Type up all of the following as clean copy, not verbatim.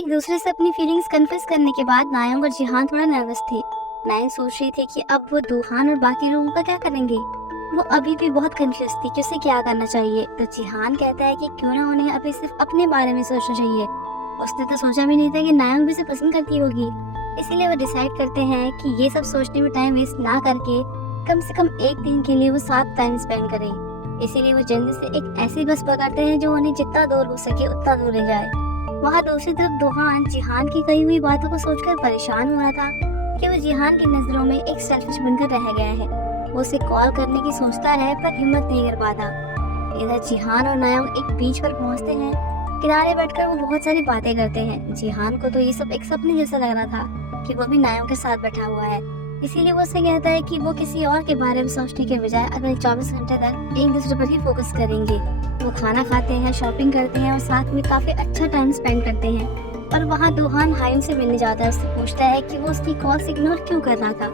एक दूसरे से अपनी फीलिंग्स कन्फेस करने के बाद नायंग और जिहान थोड़ा नर्वस थे। नायंग सोच रही थी कि अब वो दूहान और बाकी लोगों का क्या करेंगे। वो अभी भी बहुत कंफ्यूज थी कि उसे क्या करना चाहिए। तो जिहान कहता है कि क्यों ना उन्हें अभी सिर्फ अपने बारे में सोचना चाहिए। उसने तो सोचा भी नहीं था कि नायंग भी उसे पसंद करती होगी। इसीलिए वो डिसाइड करते हैं कि ये सब सोचने में टाइम वेस्ट ना करके कम से कम एक दिन के लिए वो साथ टाइम स्पेंड करें। इसीलिए वो जल्दी से एक ऐसी बस पकड़ते हैं जो उन्हें जितना दूर हो सके उतना दूर ले जाए। वहाँ दूसरी तरफ दूहान जिहान की कही हुई बातों को सोचकर परेशान हो रहा था कि वो जिहान की नजरों में एक सेल्फिश बनकर रह गया है। वो उसे कॉल करने की सोचता है पर हिम्मत नहीं कर पाता। इधर जिहान और नायंग एक बीच पर पहुंचते हैं। किनारे बैठकर वो बहुत सारी बातें करते हैं। जिहान को तो ये सब एक सपने जैसा लग रहा था कि वो भी नायंग के साथ बैठा हुआ है। इसीलिए वो उसे कहता है कि वो किसी और के बारे में सोचने के बजाय अगले 24 घंटे तक एक दूसरे पर ही फोकस करेंगे। वो खाना खाते हैं, शॉपिंग करते हैं और साथ में काफी अच्छा टाइम स्पेंड करते हैं। और वहाँ दूहान हायुन से मिलने जाता है। उससे पूछता है कि वो उसकी कॉल इग्नोर क्यों कर रहा था।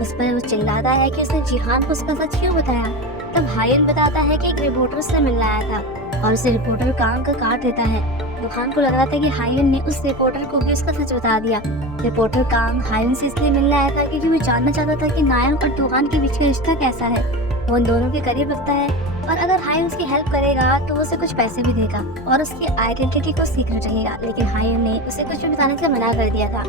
उस पर वो चिल्लाता है कि उसने जिहान को उसका सच क्यों बताया। तब हायुन बताता है कि एक रिपोर्टर उससे मिलने आया था और उसे रिपोर्टर कान का काट देता है। दूहान को लग रहा था कि हायुन ने उस रिपोर्टर को भी उसका सच बता दिया। रिपोर्टर कांग हायुन से इसलिए मिलने आया था क्योंकि वो जानना चाहता था कि नायंग और दूहान के बीच का रिश्ता कैसा है। वो उन दोनों के करीब रखता है और अगर हायुन उसकी हेल्प करेगा तो वो उसे कुछ पैसे भी देगा और उसकी आइडेंटिटी को सीक्रेट रखेगा। लेकिन हायुन ने उसे कुछ भी बताने से मना कर दिया था।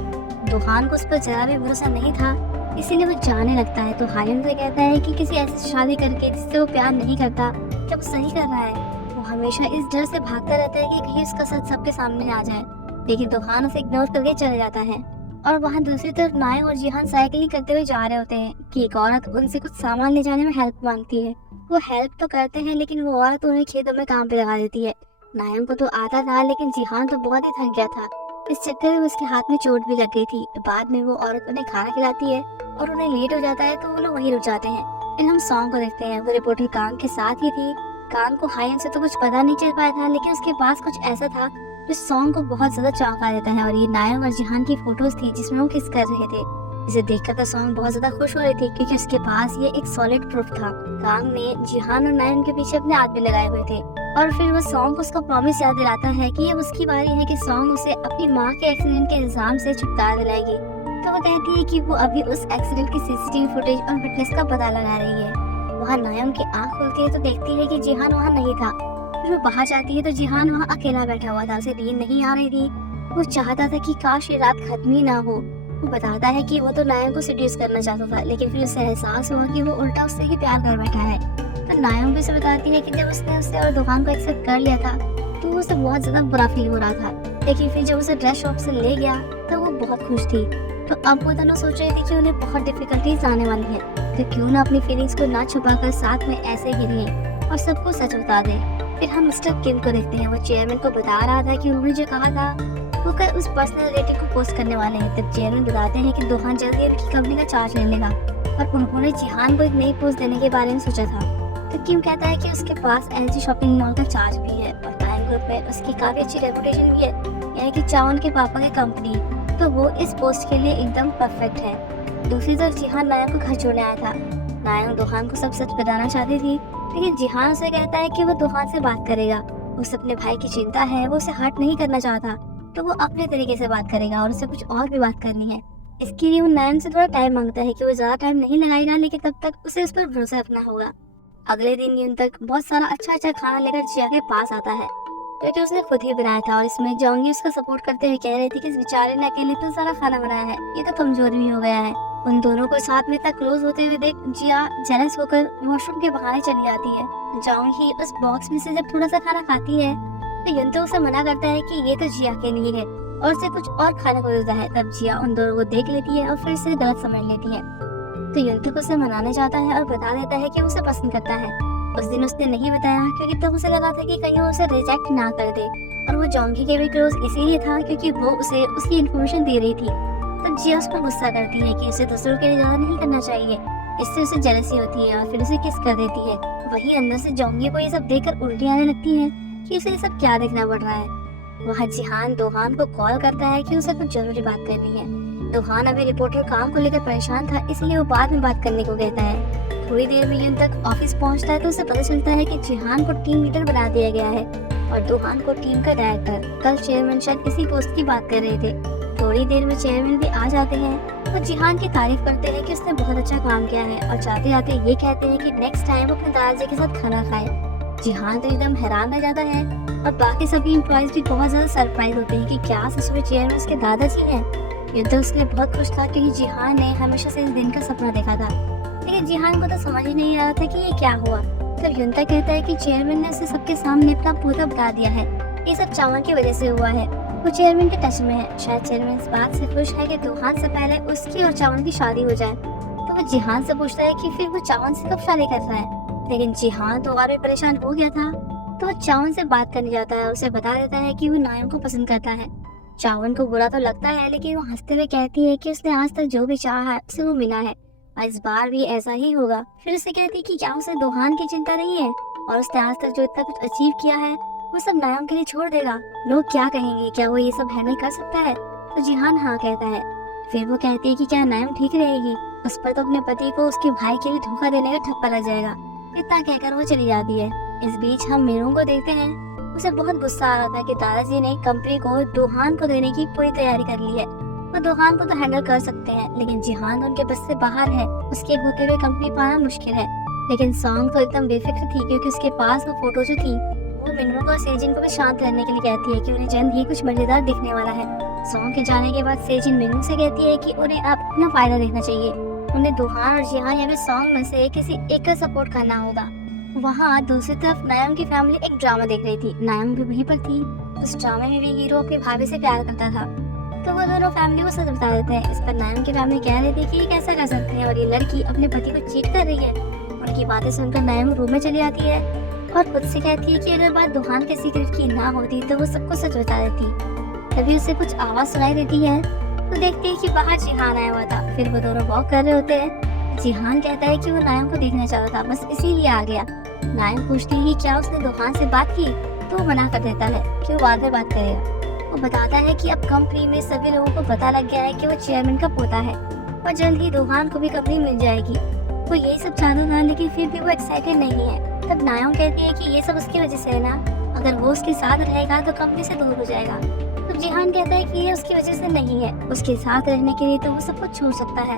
दूहान को उस पर जरा भी भरोसा नहीं था, इसीलिए वो जाने लगता है। तो हायुन से कहता है कि किसी ऐसे से शादी करके जिससे वो प्यार नहीं करता क्या वो सही कर रहा है। वो हमेशा इस डर से भागता रहता है कि कहीं उसका सच सबके सामने आ जाए। लेकिन दूहान उसे इग्नोर करके चले जाता है। और वहाँ दूसरी तरफ नायंग और जिहान साइकिलिंग करते हुए जा रहे होते हैं कि एक औरत उनसे कुछ सामान ले जाने में हेल्प मांगती है। वो हेल्प तो करते हैं लेकिन वो औरत उन्हें खेतों में काम पे लगा देती है। नायंग को तो आता था लेकिन जिहान तो बहुत ही थक गया था। इस चक्कर में उसके हाथ में चोट भी लग गई थी। बाद में वो औरत उन्हें खाना खिलाती है और उन्हें लेट हो जाता है तो वो लोग वहीं रुक जाते हैं। फिर हम सॉन्ग को देखते हैं। वो रिपोर्टर कांग के साथ ही थी। कांग को हायुन से तो कुछ पता नहीं चल पाया था लेकिन उसके पास कुछ ऐसा था जो सॉन्ग को बहुत ज्यादा चौंका देता है। और ये नायंग और जिहान की फोटोज थी जिसमें वो किस कर रहे थे। इसे देखकर तो सॉन्ग बहुत ज्यादा खुश हो रही थी क्योंकि उसके पास ये एक सॉलिड प्रूफ था। कांग ने जिहान और नायंग के पीछे अपने आदमी लगाए हुए थे। और फिर वो सॉन्ग को उसका प्रॉमिस याद दिलाता है कि ये उसकी बारी है कि सॉन्ग उसे अपनी माँ के एक्सीडेंट के इल्जाम से छुटकारा दिलाएगी। तो वो कहती है कि वो अभी उस एक्सीडेंट की सीसीटीवी फुटेज और विटनेस का पता लगा रही है। वहाँ नायंग की आंख खुलती है तो देखती है कि जिहान वहाँ नहीं था। फिर वो बाहर जाती है तो जिहान वहाँ अकेला बैठा हुआ था। उसे नींद नहीं आ रही थी। वो चाहता था कि काश ये रात खत्म ही ना हो। वो बताता है कि वो तो नायंग को सीड्यूस करना चाहता था लेकिन फिर उसे एहसास हुआ कि वो उल्टा उससे ही प्यार कर बैठा है। तो नायंग भी उसे बताती है कि जब उसने उसे और दूहान को एक्सेप्ट कर लिया था तो उसे बहुत ज्यादा बुरा फील हो रहा था। लेकिन फिर जब उसे ड्रेस शॉप से ले गया तो वो बहुत खुश थी। तो अब वो दोनों सोच रही थी कि उन्हें बहुत डिफिकल्टीज आने वाली है तो क्यों ना अपनी फीलिंग्स को ना छुपाकर साथ में ऐसे ही रहें और सबको सच बता दें। फिर हम मिस्टर किम को देखते हैं। वो चेयरमैन को बता रहा था कि उन्होंने जो कहा था वो कल उस पर्सनल रेटिंग को पोस्ट करने वाले हैं। तब चेयरमैन बताते हैं कि दूहान जल्दी उनकी कंपनी का चार्ज ले लेगा और उन्होंने जिहान को एक नई पोस्ट देने के बारे में सोचा था। तो किम कहता है कि उसके पास एलजी शॉपिंग मॉल का चार्ज भी है और टाइम ग्रुप में उसकी काफी अच्छी रेपुटेशन भी है, यानी कि चावन के पापा की कंपनी। तो वो इस पोस्ट के लिए एकदम परफेक्ट है। दूसरी तरफ जिहान नायंग को घर छोड़ने आया था। नायंग दूहान को सब सच बताना चाहती थी लेकिन जिहान उसे कहता है कि वो दूहान से बात करेगा। उसे अपने भाई की चिंता है, वो उसे हर्ट नहीं करना चाहता तो वो अपने तरीके से बात करेगा और उसे कुछ और भी बात करनी है। इसके लिए वो नायंग से थोड़ा टाइम मांगता है कि वो ज्यादा टाइम नहीं लगाएगा लेकिन तब तक उसे उस पर भरोसा रखना होगा। अगले दिन यून तक बहुत सारा अच्छा खाना लेकर जिया के पास आता है क्योंकि उसने खुद ही बनाया था। और इसमें जोंगी उसका सपोर्ट करते हुए कह रही थी कि इस बेचारे ने अकेले इतना सारा खाना बनाया है, ये तो कमजोर भी हो गया है। उन दोनों को साथ में इतना क्लोज होते हुए देख जिया जेलस होकर वॉशरूम के बहाने चली जाती है। जोंगी उस बॉक्स में से जब थोड़ा सा खाना खाती है तो युन तो उसे मना करता है कि ये तो जिया के लिए है और उसे कुछ और खाने को देता है। तब जिया उन दोनों को देख लेती है और फिर से गलत समझ लेती है। तो युन उसे मनाना चाहता है और बता देता है कि उसे पसंद करता है। उस दिन उसने नहीं बताया क्योंकि तब उसे लगा था कि कहीं वो उसे रिजेक्ट ना कर दे। और वो जोंगी के भी क्लोज इसीलिए था क्योंकि वो उसे उसकी इन्फॉर्मेशन दे रही थी। तब जिया उस पर गुस्सा करती है कि उसे दूसरों के लिए ज्यादा नहीं करना चाहिए। इससे उसे जेलसी होती है और फिर उसे किस कर देती है। वहीं अंदर से जोंगी को ये सब देखकर उल्टी आने लगती है कि उसे ये सब क्या देखना पड़ रहा है। वहाँ जिहान दूहान को कॉल करता है कि उसे कुछ जरूरी बात करनी है। दूहान अभी रिपोर्टर काम को लेकर परेशान था इसलिए वो बाद में बात करने को कहता है। थोड़ी देर में यून तक ऑफिस पहुंचता है तो उसे पता चलता है कि जिहान को टीम लीडर बना दिया गया है और दोहान को टीम का डायरेक्टर। कल चेयरमैन शायद इसी पोस्ट की बात कर रहे थे। थोड़ी देर में चेयरमैन भी आ जाते हैं और जिहान की तारीफ करते हैं कि उसने बहुत अच्छा काम किया है और जाते जाते ये कहते हैं कि नेक्स्ट टाइम वो अपने दादाजी के साथ खाना खाए। जिहान तो एकदम हैरान रह जाता है और बाकी सभी एम्प्लॉइज भी बहुत ज्यादा सरप्राइज होते हैं कि क्या सच में चेयरमैन उसके दादाजी हैं। युद्ध उसके लिए बहुत खुश था क्योंकि जिहान ने हमेशा से इस दिन का सपना देखा था, लेकिन जिहान को तो समझ ही नहीं आ रहा था कि ये क्या हुआ। तब युनता कहता है कि चेयरमैन ने उसे सबके सामने अपना पोता बता दिया है, ये सब चावन की वजह से हुआ है। वो चेयरमैन के टच में है। शायद चेयरमैन इस बात से खुश है कि दोहान से पहले उसकी और चावन की शादी हो जाए। तो वो जिहान से पूछता है कि फिर वो चावन से कब शादी कर रहा है, लेकिन जिहान तो और भी परेशान हो गया था। तो वो चावन से बात करने जाता है, उसे बता देता है कि वो नायम को पसंद करता है। चावन को बुरा तो लगता है, लेकिन वो हंसते हुए कहती है कि उसने आज तक जो भी चाहा है उसे वो मिला है और इस बार भी ऐसा ही होगा। फिर उसे कहती है कि क्या उसे दोहान की चिंता नहीं है और उसने आज तक जो इतना कुछ अचीव किया है वो सब नायम के लिए छोड़ देगा। लोग क्या कहेंगे, क्या वो ये सब हैंडल कर सकता है? तो जिहान हाँ कहता है। फिर वो कहती है कि क्या नायम ठीक रहेगी, उस पर तो अपने पति को उसके भाई के लिए धोखा देने का ठप्पा लग जाएगा। इतना कहकर वो चली जाती है। इस बीच हम मीनू को देखते हैं। उसे बहुत गुस्सा आ रहा था कि दादाजी ने कंपनी को दोहान को देने की पूरी तैयारी कर ली है। वो दोहान को तो हैंडल कर सकते हैं, लेकिन जिहान उनके बस से बाहर है। उसके होते हुए कंपनी पाना मुश्किल है। लेकिन सॉन्ग तो एकदम बेफिक्र थी क्योंकि उसके पास वो फोटो जो थी वो मिनू को और सेजिन को भी शांत रहने के लिए कहती है कि उन्हें जल्द ही कुछ मजेदार दिखने वाला है। सॉन्ग के जाने के बाद सेजिन मिनू से कहती है कि उन्हें अब अपना फायदा देखना चाहिए। उन्हें दोहान और जिहान या फिर सॉन्ग में से किसी एक का सपोर्ट करना होगा। वहाँ दूसरी तरफ नायम की फैमिली एक ड्रामा देख रही थी। नायम भी वहीं पर थी। उस ड्रामे में भी हीरो अपनी भाभी से प्यार करता था, तो वो दोनों फैमिली को सच बता देते हैं। इस पर नायम की फैमिली कह रही थी कि ये कैसा कर सकते हैं और ये लड़की अपने पति को चीट कर रही है। उनकी बातें सुनकर नायम रूम में चली आती है और खुद से कहती है कि अगर बात दोहान के सीक्रेट की ना होती तो वो सबको सच बता देती। तभी उसे कुछ आवाज सुनाई देती है तो देखती है कि बाहर जिहान आया हुआ था। फिर वो दोनों वॉक कर रहे होते हैं। जिहान कहता है कि वो नायम को देखना चाहता था, बस इसीलिए आ गया। नायम पूछती है कि क्या उसने दोहान से बात की, तो वो मना कर देता है कि वो बाद में बात करेगा। वो बताता है कि अब कंपनी में सभी लोगों को पता लग गया है कि वो चेयरमैन का पोता है और जल्द ही दोहान को भी कंपनी मिल जाएगी। वो यही सब चाहता था, लेकिन फिर भी वो एक्साइटेड नहीं है। तब नायम कहती है कि ये सब उसकी वजह से है ना, अगर वो उसके साथ रहेगा तो कंपनी से दूर हो जाएगा। तो जिहान कहता है कि ये उसकी वजह से नहीं है, उसके साथ रहने के लिए तो वो सब कुछ छोड़ सकता है।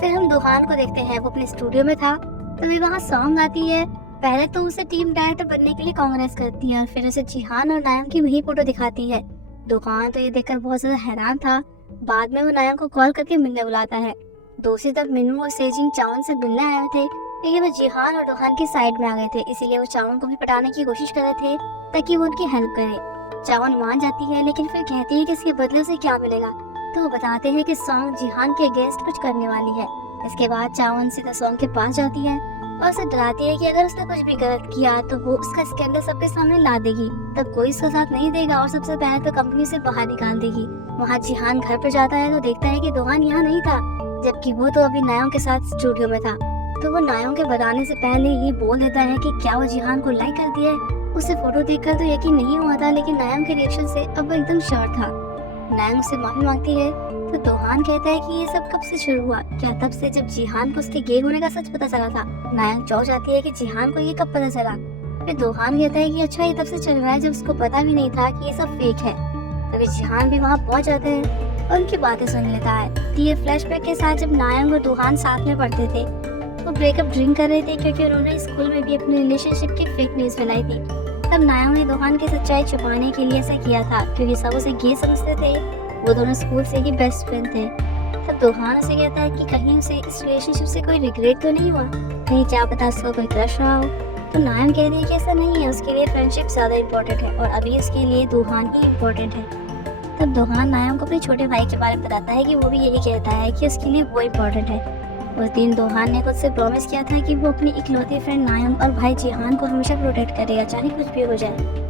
फिर हम दोहान को देखते हैं। वो अपने स्टूडियो में था, तभी वहाँ सॉन्ग आती है। पहले तो उसे टीम डायरेक्टर बनने के लिए कांग्रेस करती है और फिर उसे जिहान और नायम की वही फोटो दिखाती है। दोहान तो ये देखकर बहुत ज्यादा हैरान था। बाद में वो नायम को कॉल करके मिलने बुलाता है। दूसरी तरफ मिनू और सेजिंग चावन से मिलने आए थे, लेकिन वो जिहान और दोहान की साइड में आ गए थे, इसीलिए वो चावन को भी पटाने की कोशिश कर रहे थे ताकि वो उनकी हेल्प करे। चावन मान जाती है, लेकिन फिर कहती है कि इसके बदले उसे क्या मिलेगा। तो वो बताते हैं कि सॉन्ग जिहान के अगेंस्ट कुछ करने वाली है। इसके बाद चावन सीधा सॉन्ग के पास जाती है और उसे डराती है कि अगर उसने कुछ भी गलत किया तो वो उसका स्कैंडल सबके सामने ला देगी, तब कोई उसका साथ नहीं देगा और सबसे पहले तो कंपनी से बाहर निकाल देगी। वहाँ जिहान घर पर जाता है तो देखता है कि दोहान यहाँ नहीं था, जबकि वो तो अभी नायम के साथ स्टूडियो में था। तो वो नायम के बताने से पहले ये बोल देता है कि क्या वो जिहान को लाइक कर दिया है। उसे फोटो देखकर तो यकीन नहीं हुआ था, लेकिन नायम के रिएक्शन से अब वो एकदम श्योर था। नायम उससे माफी मांगती है तो दोहान कहता है कि ये सब कब से शुरू हुआ, क्या तब से जब जिहान को उसके गे होने का सच पता चला था। नायम चौंक जाती है कि जिहान को ये कब पता चला। फिर दोहान कहता है कि अच्छा ये तब से चल रहा है जब उसको पता भी नहीं था कि ये सब फेक है। तभी जिहान भी वहाँ पहुँच जाते हैं और उनकी बातें सुन लेता है। तो ये फ्लैशबैक के साथ जब नायम और दोहान साथ में पढ़ते थे, वो ब्रेकअप ड्रिंक कर रहे थे क्योंकि उन्होंने स्कूल में भी अपने रिलेशनशिप की फेक न्यूज फैलाई थी। तब नायम ने दोहान की सच्चाई छुपाने के लिए ऐसा किया था क्योंकि सब उसे गे समझते थे। वो दोनों स्कूल से ही बेस्ट फ्रेंड थे। तब दोहान उसे कहता है कि कहीं उसे इस रिलेशनशिप से कोई रिग्रेट तो नहीं हुआ, कहीं क्या पता उसको कोई क्रश रहा हो। तो नायम कहती है कि ऐसा नहीं है, उसके लिए फ्रेंडशिप ज्यादा इम्पोर्टेंट है और अभी उसके लिए दोहान ही इम्पोर्टेंट है। तब दोहान नायम को अपने छोटे भाई के बारे में बताता है कि वो भी यही कहता है कि उसके लिए वो इम्पोर्टेंट है। उस दिन दोहान ने खुद से प्रॉमिस किया था कि वो अपनी इकलौती फ्रेंड नायम और भाई जिहान को हमेशा प्रोटेक्ट करेगा, चाहे कुछ भी हो जाए।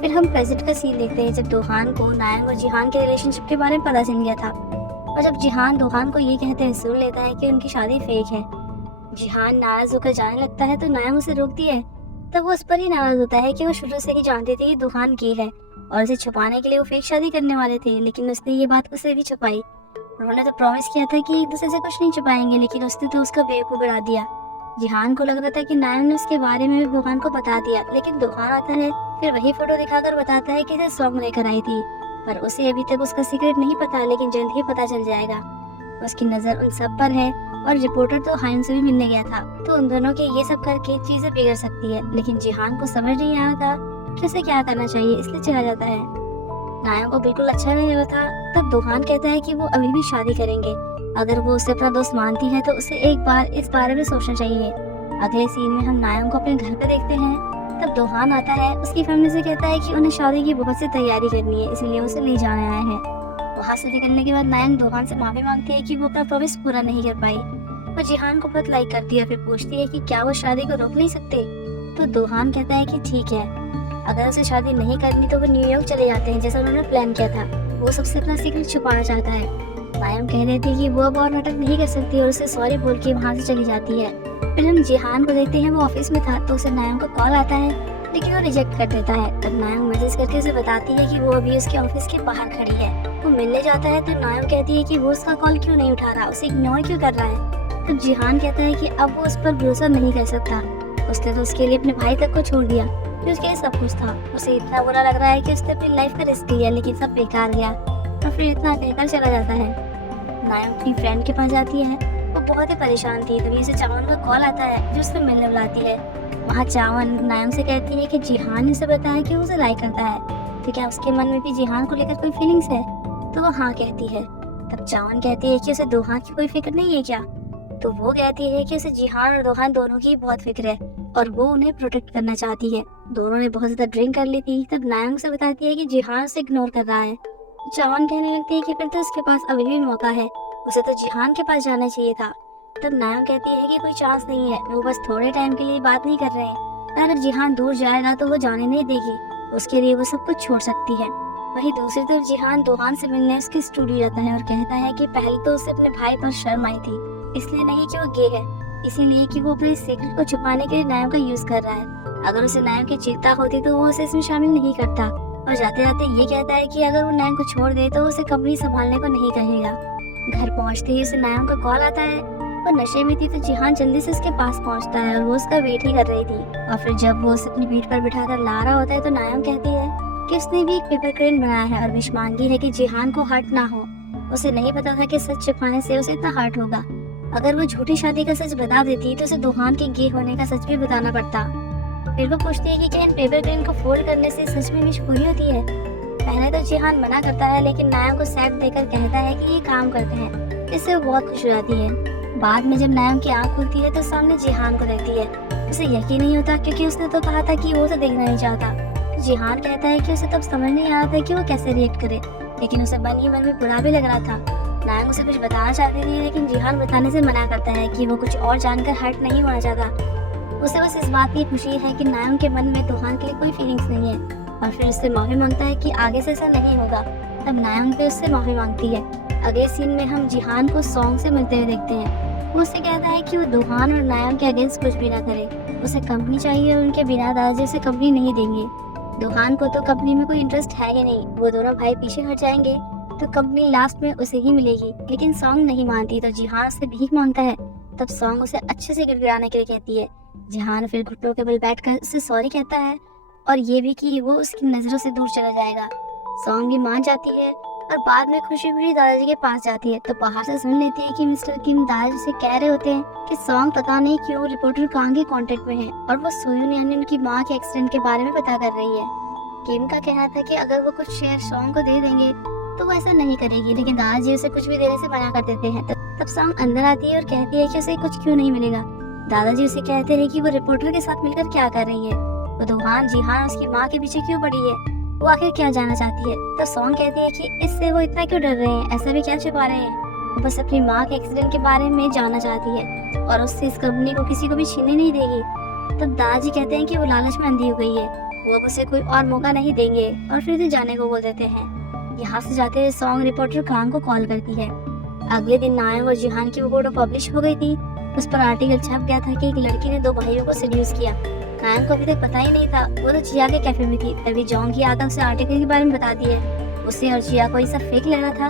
फिर हम प्रेजेंट का सीन देखते हैं जब दोहान को नायम और जिहान के रिलेशनशिप के बारे में पता चल गया था और जब जिहान दोहान को ये कहते हैं सुन लेता है कि उनकी शादी फेक है। जिहान नाराज होकर जाने लगता है तो नायम उसे रोकती है। तब वो उस पर ही नाराज होता है कि वो शुरू से ही जानती थी कि दोहान की है और उसे छुपाने के लिए वो फेक शादी करने वाले थे, लेकिन उसने ये बात उसे भी छुपाई। उन्होंने तो प्रॉमिस किया था कि एक दूसरे से कुछ नहीं छुपाएंगे, लेकिन उसने तो उसका बेवकूफ बना दिया। जिहान को लग रहा था कि नायम ने उसके बारे में भी दुहान को बता दिया, लेकिन दुहान आता है फिर वही फोटो दिखाकर बताता है कि इसे सॉन्ग लेकर आई थी, पर उसे अभी तक उसका सीक्रेट नहीं पता, लेकिन जल्द ही पता चल जाएगा। उसकी नजर उन सब पर है और रिपोर्टर तो हाइम से भी मिलने गया था, तो उन दोनों के ये सब करके चीजें बिगड़ सकती है, लेकिन जिहान को समझ नहीं आया था कि उसे क्या करना चाहिए, इसलिए चला जाता है। नायम को बिल्कुल अच्छा नहीं लगा था। तब दुहान कहता है कि वो अभी भी शादी करेंगे, अगर वो उसे अपना दोस्त मानती है तो उसे एक बार इस बारे में सोचना चाहिए। अगले सीन में हम नायम को अपने घर पे देखते हैं। तब दुहान आता है, उसकी फैमिली से कहता है कि उन्हें शादी की बहुत सी तैयारी करनी है, इसलिए उसे ले जाने आया है। वहाँ से निकलने के बाद नायम दुहान से माफी मांगती है कि वो अपना प्रॉमिस पूरा नहीं कर पाई। वो जिहान को बहुत लाइक करती है, फिर पूछती है कि क्या वो शादी को रोक नहीं सकते। तो दुहान कहता है कि ठीक है, अगर उसे शादी नहीं करनी तो वो न्यूयॉर्क चले जाते हैं जैसा उन्होंने प्लान किया था। वो सबसे अपना सीक्रेट छुपाना चाहता है। नायम कह देती है कि वो अब और नाटक नहीं कर सकती और उसे सॉरी बोल के वहाँ से चली जाती है। फिर हम जिहान को देखते हैं, वो ऑफिस में था तो उसे नायम का कॉल आता है, लेकिन वो रिजेक्ट कर देता है। तब नायम मैसेज करके उसे बताती है कि वो अभी उसके ऑफिस के बाहर खड़ी है। वो मिलने जाता है तो नायम कहती है कि वो उसका कॉल क्यों नहीं उठा रहा, उसे इग्नोर क्यों कर रहा है। तब जिहान कहता है कि अब वो उस पर भरोसा नहीं कर सकता, उसने तो उसके लिए अपने भाई तक को छोड़ दिया, फिर उसके लिए सब कुछ था। उसे इतना बुरा लग रहा है कि उसने अपनी लाइफ का रिस्क लिया, लेकिन सब बेकार गया और फिर इतना कहकर चला जाता है। नायम अपनी फ्रेंड के पास जाती है, वो बहुत ही परेशान थी। तभी उसे चावन का कॉल आता है जो उससे मिलने बुलाती है। वहाँ चावन नायम से कहती है कि जिहान ने उसे बताया कि वो उसे लाइक करता है, तो क्या उसके मन में भी जिहान को लेकर कोई फीलिंग्स है। तो वो हाँ कहती है। तब चावन कहती है कि उसे दुहान की कोई फिक्र नहीं है क्या। तो वो कहती है कि उसे जिहान और दुहान दोनों की बहुत फिक्र है और वो उन्हें प्रोटेक्ट करना चाहती है। दोनों ने बहुत ज्यादा ड्रिंक कर ली थी। तब नायम से बताती है कि जिहान उसे इग्नोर कर रहा है। चावन कहने लगती है कि फिर तो उसके पास अभी भी मौका है, उसे तो जिहान के पास जाना चाहिए था। तब नायम कहती है कि कोई चांस नहीं है, वो बस थोड़े टाइम के लिए बात नहीं कर रहे हैं। अगर जिहान दूर जाएगा तो वो जाने नहीं देगी, उसके लिए वो सब कुछ छोड़ सकती है। वहीं दूसरी तरफ जिहान दुहान से मिलने उसके स्टूडियो जाता है और कहता है कि पहले तो उसे अपने भाई पर शर्म आई थी, इसलिए नहीं कि वो गे है, इसीलिए कि वो अपने सीक्रेट को छुपाने के लिए नायम का यूज कर रहा है। अगर उसे नायम की चिंता होती तो वो उसे इसमें शामिल नहीं करता। और जाते जाते ये कहता है कि अगर वो नायम को छोड़ दे तो उसे कंपनी संभालने को नहीं कहेगा। घर पहुंचते ही उसे नायम का कॉल आता है। वो नशे में थी तो जिहान जल्दी से उसके पास पहुंचता है और वो उसका वेट ही कर रही थी। और फिर जब वो उसे अपनी पीठ पर बिठाकर ला रहा होता है तो नायम कहती है कि उसने भी एक पेपर क्रेन बनाया है और विश मांगी है कि जिहान को हर्ट ना हो। उसे नहीं पता था कि सच छिपाने से उसे इतना हर्ट होगा। अगर वो झूठी शादी का सच बता देती तो उसे दुहान के गे होने का सच भी बताना पड़ता। फिर वो पूछती है कि क्या इन पेपर क्रेन को फोल्ड करने से सच में विश पूरी होती है। पहले तो जिहान मना करता है, लेकिन नायम को सैक देकर कहता है कि ये काम करते हैं, इससे वो बहुत खुश हो जाती है। बाद में जब नायम की आंख खुलती है तो सामने जिहान को देखती है। उसे यकीन नहीं होता क्योंकि उसने तो कहा था कि वो उसे देखना नहीं चाहता। जिहान कहता है कि उसे तब समझ नहीं आ रहा था कि वो कैसे रिएक्ट करे, लेकिन उसे मन ही मन में बुरा भी लग रहा था। नायम उसे कुछ बताना चाहती थी, लेकिन जिहान बताने से मना करता है कि वो कुछ और जानकर हर्ट नहीं होना चाहता। उसे बस इस बात की खुशी है कि नायम के मन में दुहान के लिए कोई फीलिंग्स नहीं है, और फिर उससे माफी मांगता है कि आगे से ऐसा नहीं होगा। तब नायम भी उससे माफी मांगती है। अगले सीन में हम जिहान को सॉन्ग से मिलते हुए देखते हैं। वो उससे कहता है कि वो दुहान और नायम के अगेंस्ट कुछ भी ना करे, उसे कंपनी चाहिए और उनके बिना दादाजी उसे कंपनी नहीं देंगे। दुहान को तो कंपनी में कोई इंटरेस्ट है ही नहीं, वो दोनों भाई पीछे हट जाएंगे तो कंपनी लास्ट में उसे ही मिलेगी। लेकिन सॉन्ग नहीं मानती तो जिहान उससे भीख मांगता है। तब सॉन्ग उसे अच्छे से गिड़गिड़ाने के लिए कहती है। जिहान फिर घुटनों के बल बैठकर उससे सॉरी कहता है और ये भी कि वो उसकी नजरों से दूर चला जाएगा। सॉन्ग भी मान जाती है और बाद में खुशी खुशी दादाजी के पास जाती है तो बाहर से सुन लेती है कि मिस्टर किम दादाजी से कह रहे होते हैं कि सॉन्ग पता नहीं क्यों रिपोर्टर कांग के कांटेक्ट में है और वो सोयून यानी उनकी माँ के एक्सीडेंट के बारे में पता कर रही है। किम का कहना था कि अगर वो कुछ शेयर सॉन्ग को दे देंगे तो वो ऐसा नहीं करेगी, लेकिन दादाजी उसे कुछ भी देने से मना कर देते हैं। तब सॉन्ग अंदर आती है और कहती है कि उसे कुछ क्यों नहीं मिलेगा। दादाजी उसे कहते हैं कि वो रिपोर्टर के साथ मिलकर क्या कर रही है, वो दुहान जिहान उसकी माँ के पीछे क्यों पड़ी है, वो आखिर क्या जानना चाहती है। तो सॉन्ग कहती है कि इससे वो इतना क्यों डर रहे हैं, ऐसा भी क्या छुपा रहे हैं। वो बस अपनी माँ के एक्सीडेंट के बारे में जानना चाहती है और उससे इस कंपनी को किसी को भी छीनने नहीं देगी। तब दादाजी कहते हैं कि वो लालच में अंधी हो गई है, वो अब उसे कोई और मौका नहीं देंगे और फिर उसे जाने को बोल देते हैं। यहाँ से जाते हुए सॉन्ग रिपोर्टर कांग को कॉल करती है। अगले दिन नायम और जिहान की वो फोटो पब्लिश हो गई थी। उस पर आर्टिकल छप गया था कि एक लड़की ने दो भाइयों को सेड्यूस किया। नायम को अभी तक पता ही नहीं था, वो तो जिया के कैफे में थी। तभी जोंग की आकर उसे आर्टिकल के बारे में बता दिया। उसे और जिया को ये सब फेक लग रहा था।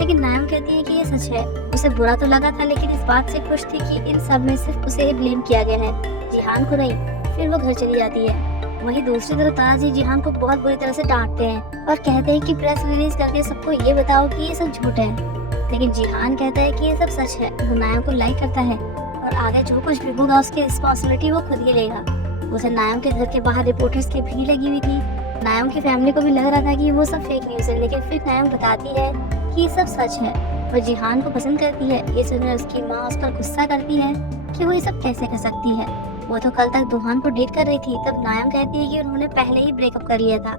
लेकिन नायम कहती है कि ये सच है। उसे बुरा तो लगा था लेकिन इस बात से खुश थी कि इन सब में सिर्फ उसे ही ब्लेम किया गया है, जिहान को नहीं। फिर वो घर चली जाती है। वहीं दूसरी तरफ ताराजी जिहान को बहुत बुरी तरह से डांटते हैं और कहते हैं कि प्रेस रिलीज करके सबको ये बताओ कि ये सब झूठ है। लेकिन जिहान कहता है कि ये सब सच है। वो नायम को लाइक करता है और आगे जो कुछ भी होगा उसकी रिस्पॉन्सिबिलिटी वो खुद ही लेगा। उसे नायम के घर के बाहर रिपोर्टर्स की भीड़ लगी हुई थी। नायम की फैमिली को भी लग रहा था कि वो सब फेक न्यूज है, लेकिन फिर नायम बताती है कि ये सब सच है। वो जिहान को पसंद करती है। ये सुनकर उसकी माँ उस पर गुस्सा करती है कि वो ये सब कैसे कर सकती है। वो तो कल तक दुहान को डेट कर रही थी। तब नायम कहती है कि उन्होंने पहले ही ब्रेकअप कर लिया था।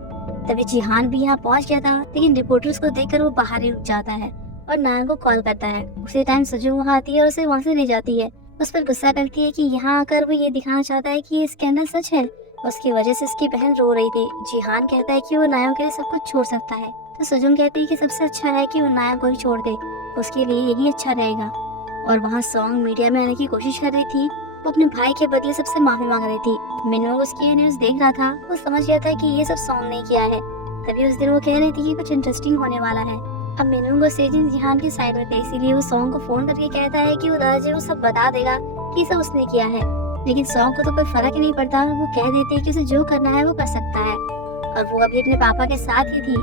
तभी जिहान भी यहाँ पहुँच गया था, लेकिन रिपोर्टर्स को देखकर वो बाहर ही रुक जाता है और नायम को कॉल करता है। उसी टाइम सजू वहाँ आती है और उसे वहाँ से ले जाती है। उस पर गुस्सा करती है कि यहाँ आकर वो ये दिखाना चाहता है कि ये स्कैंडल सच है। उसकी वजह से उसकी बहन रो रही थी। जिहान कहता है कि वो नायम के लिए सब कुछ छोड़ सकता है, तो सजून कहती है कि सबसे अच्छा है कि वो नायम को ही छोड़ दे, उसके लिए यही अच्छा रहेगा। और वहाँ सॉन्ग मीडिया में आने की कोशिश कर रही थी। वो अपने भाई के बदले सबसे माफी मांग रही थी। मिनू उसकी ये न्यूज देख रहा था। वो समझ गया था कि ये सब सॉन्ग नहीं किया है। तभी उस दिन वो कह रही थी कि कुछ इंटरेस्टिंग होने वाला है। अब मिनू को सेजिन जिहान की साइड में थे, इसीलिए वो सॉन्ग को फोन करके कहता है कि वो दादाजी को सब बता देगा कि सब उसने किया है। लेकिन सॉन्ग को तो कोई फर्क ही नहीं पड़ता। वो कह देते हैं कि उसे जो करना है वो कर सकता है। और वो अभी अपने पापा के साथ ही थी।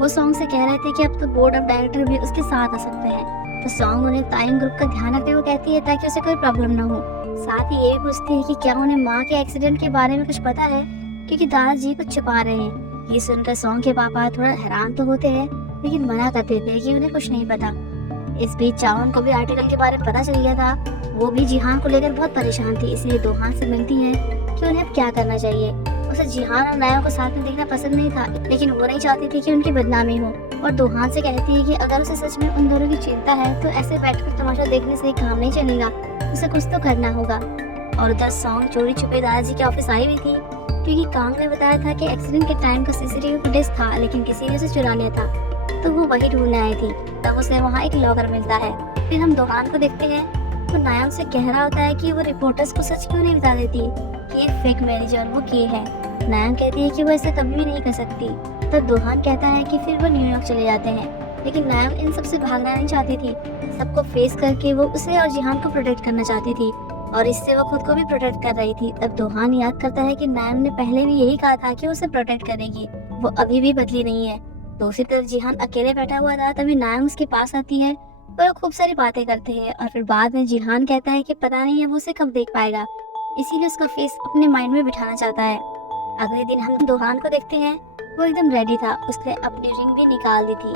वो सॉन्ग से कह रहे थे कि अब तो बोर्ड ऑफ डायरेक्टर भी उसके साथ आ सकते हैं। तो सॉन्ग उन्हें ताइम ग्रुप का ध्यान रखते हुए कहती है ताकि उसे कोई प्रॉब्लम न हो। साथ ही ये भी पूछती है कि क्या उन्हें माँ के एक्सीडेंट के बारे में कुछ पता है, क्योंकि दादाजी कुछ छुपा रहे हैं। ये सुनकर सॉन्ग के पापा थोड़ा हैरान तो होते हैं, लेकिन मना कर देते हैं कि उन्हें कुछ नहीं पता। इस बीच चावन को भी आर्टिकल के बारे में पता चल गया था। वो भी जिहान को लेकर बहुत परेशान थी, इसलिए दोहान से मिलती है कि उन्हें अब क्या करना चाहिए। उसे जिहान और नायम को साथ में देखना पसंद नहीं था, लेकिन वो नहीं चाहती थी कि उनकी बदनामी हो। और दोहान से कहती है कि अगर उसे सच में उन दोनों की चिंता है तो ऐसे बैठकर तमाशा देखने से काम नहीं चलेगा, उसे कुछ तो करना होगा। और उधर सॉन्ग चोरी छुपे दादाजी के ऑफिस आई हुई थी, क्योंकि कांग ने बताया था कि एक्सीडेंट के टाइम का सीसीटीवी फुटेज था, लेकिन किसी ने उसे चुरा लिया था, तो वो वही ढूंढने आई थी। तब उसे वहाँ एक लॉकर मिलता है। फिर हम दोहान को देखते हैं तो नायम से कह रहा होता है कि वो रिपोर्टर्स को सच क्यों नहीं बता देती कि एक फेक मैरिज और वो के है। नायम कहती है कि वो ऐसा कभी भी नहीं कर सकती। तब दोहान कहता है कि फिर वो न्यूयॉर्क चले जाते हैं, लेकिन नायम इन सब से भागना नहीं चाहती थी। सबको फेस करके वो उसे और जिहान को प्रोटेक्ट करना चाहती थी, और इससे वो खुद को भी प्रोटेक्ट कर रही थी। तब दोहान याद करता है कि नायम ने पहले भी यही कहा था कि उसे प्रोटेक्ट करेगी। वो अभी भी बदली नहीं है। दूसरी तरफ जिहान अकेले बैठा हुआ था। तभी नायम उसके पास आती है और खूब सारी बातें करते हैं। और फिर बाद में जिहान कहता है कि पता नहीं है वो उसे कब देख पाएगा, इसीलिए उसका फेस अपने माइंड में बिठाना चाहता है। अगले दिन हम दोहान को देखते हैं। वो एकदम रेडी था। उसने अपनी रिंग भी निकाल दी थी।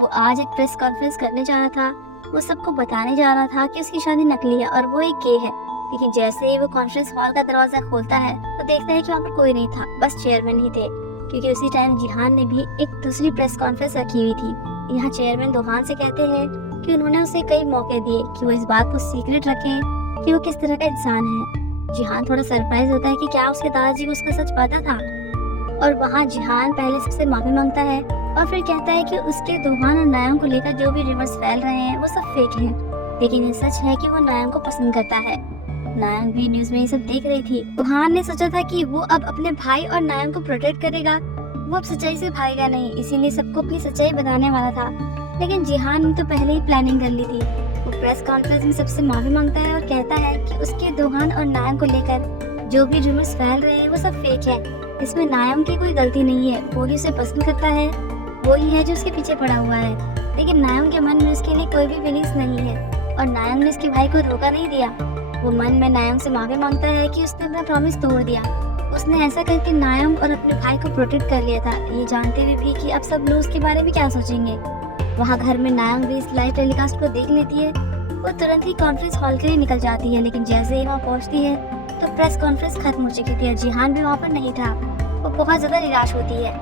वो आज एक प्रेस कॉन्फ्रेंस करने जा रहा था। वो सबको बताने जा रहा था कि उसकी शादी नकली है और वो एक गे है। लेकिन जैसे ही वो कॉन्फ्रेंस हॉल का दरवाजा खोलता है तो देखता है कि वहाँ पर कोई नहीं था, बस चेयरमैन ही थे, क्योंकि उसी टाइम जिहान ने भी एक दूसरी प्रेस कॉन्फ्रेंस रखी हुई थी। यहाँ चेयरमैन दोहान से कहते हैं कि उन्होंने उसे कई मौके दिए कि वो इस बात को सीक्रेट रखे कि वो किस तरह का इंसान है। जिहान थोड़ा सरप्राइज होता है कि क्या उसके दादाजी को उसका सच पता था। और वहाँ जिहान पहले सबसे माफी मांगता है और फिर कहता है कि उसके दोहान और नायम को लेकर जो भी रिमर्स फैल रहे हैं वो सब फेक हैं, लेकिन ये सच है कि वो नायम को पसंद करता है। नायम भी न्यूज में ये सब देख रही थी। दोहान ने सोचा था कि वो अब अपने भाई और नायम को प्रोटेक्ट करेगा, वो अब सच्चाई से भागेगा नहीं, इसीलिए सबको अपनी सच्चाई बताने वाला था। लेकिन जिहान ने तो पहले ही प्लानिंग कर ली थी। वो प्रेस कॉन्फ्रेंस में सबसे माफी मांगता है और कहता है कि उसके दोहान और नायम को लेकर जो भी रूमर्स फैल रहे हैं वो सब फेक है। इसमें नायम की कोई गलती नहीं है, वो ही उसे पसंद करता है, वो ही है जो उसके पीछे पड़ा हुआ है। लेकिन नायम के मन में उसके लिए कोई भी फीलिंग्स नहीं है और नायम ने उसके भाई को धोखा नहीं दिया। वो मन में नायम से माफी मांगता है कि उसने अपना प्रॉमिस तोड़ दिया। उसने ऐसा करके नायम और अपने भाई को प्रोटेक्ट कर लिया था, ये जानते हुए भी कि अब सब लोग उसके बारे में क्या सोचेंगे। वहाँ घर में नायम भी इस लाइव टेलीकास्ट को देख लेती है। वो तुरंत ही कॉन्फ्रेंस हॉल के लिए निकल जाती है, लेकिन जैसे ही वहाँ पहुँचती है तो प्रेस कॉन्फ्रेंस खत्म हो चुकी थी और जिहान भी वहाँ पर नहीं था। वो बहुत ज्यादा निराश होती है।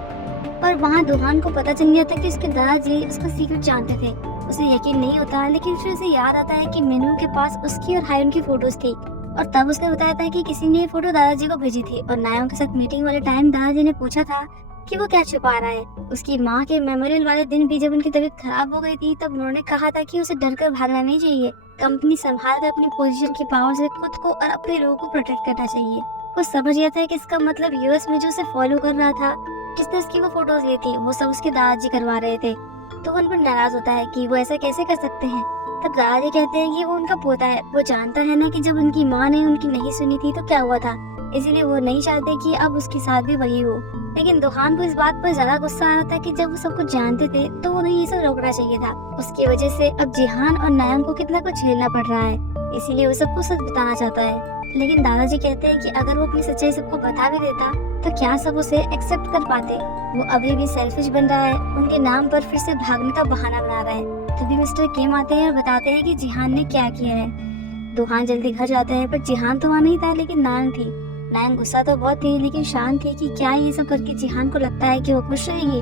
और वहाँ दोहान को पता चल गया था कि उसके दादाजी उसका सीक्रेट जानते थे। उसे यकीन नहीं होता, लेकिन फिर उसे याद आता है कि मेनू के पास उसकी और हायुन की फोटोज थी और तब उसने बताया था कि किसी ने ये फोटो दादाजी को भेजी थी। और नायम के साथ मीटिंग वाले टाइम दादाजी ने पूछा था कि वो क्या छुपा रहा है। उसकी माँ के मेमोरियल वाले दिन भी जब उनकी तबीयत खराब हो गई थी तब उन्होंने कहा था कि उसे डरकर भागना नहीं चाहिए, कंपनी संभाल कर अपनी पोजीशन की पावर से खुद को और अपने लोगों को प्रोटेक्ट करना चाहिए। वो समझ गया था कि इसका मतलब यूएस में जो उसे फॉलो कर रहा था, जिसने उसकी वो फोटोज ली थी, वो सब उसके दादाजी करवा रहे थे। तो वो उन पर नाराज होता है कि वो ऐसा कैसे कर सकते हैं। तब दादाजी कहते हैं कि वो उनका पोता है, वो जानता है ना कि जब उनकी माँ ने उनकी नहीं सुनी थी तो क्या हुआ था, इसीलिए वो नहीं चाहते कि अब उसके साथ भी वही हो। लेकिन दुहान को इस बात पर ज्यादा गुस्सा आ रहा था कि जब वो सब कुछ जानते थे तो उन्हें ये सब रोकना चाहिए था। उसकी वजह से अब जिहान और नायम को कितना कुछ झेलना पड़ रहा है, इसीलिए वो सबको सच बताना चाहता है। लेकिन दादाजी कहते हैं कि अगर वो अपनी सच्चाई सबको बता भी देता तो क्या सब उसे एक्सेप्ट कर पाते। वो अभी भी सेल्फिश बन रहा है, उनके नाम पर फिर से भागने का बहाना बना रहा है। तभी मिस्टर किम आते हैं और बताते हैं कि जिहान ने क्या किया है। दुहान जल्दी घर जाता है, पर जिहान तो वहाँ नहीं था, लेकिन नायम थी। नायम गुस्सा तो बहुत थी, लेकिन शांत थी कि क्या ये सब करके जिहान को लगता है कि वो खुश रहेगी।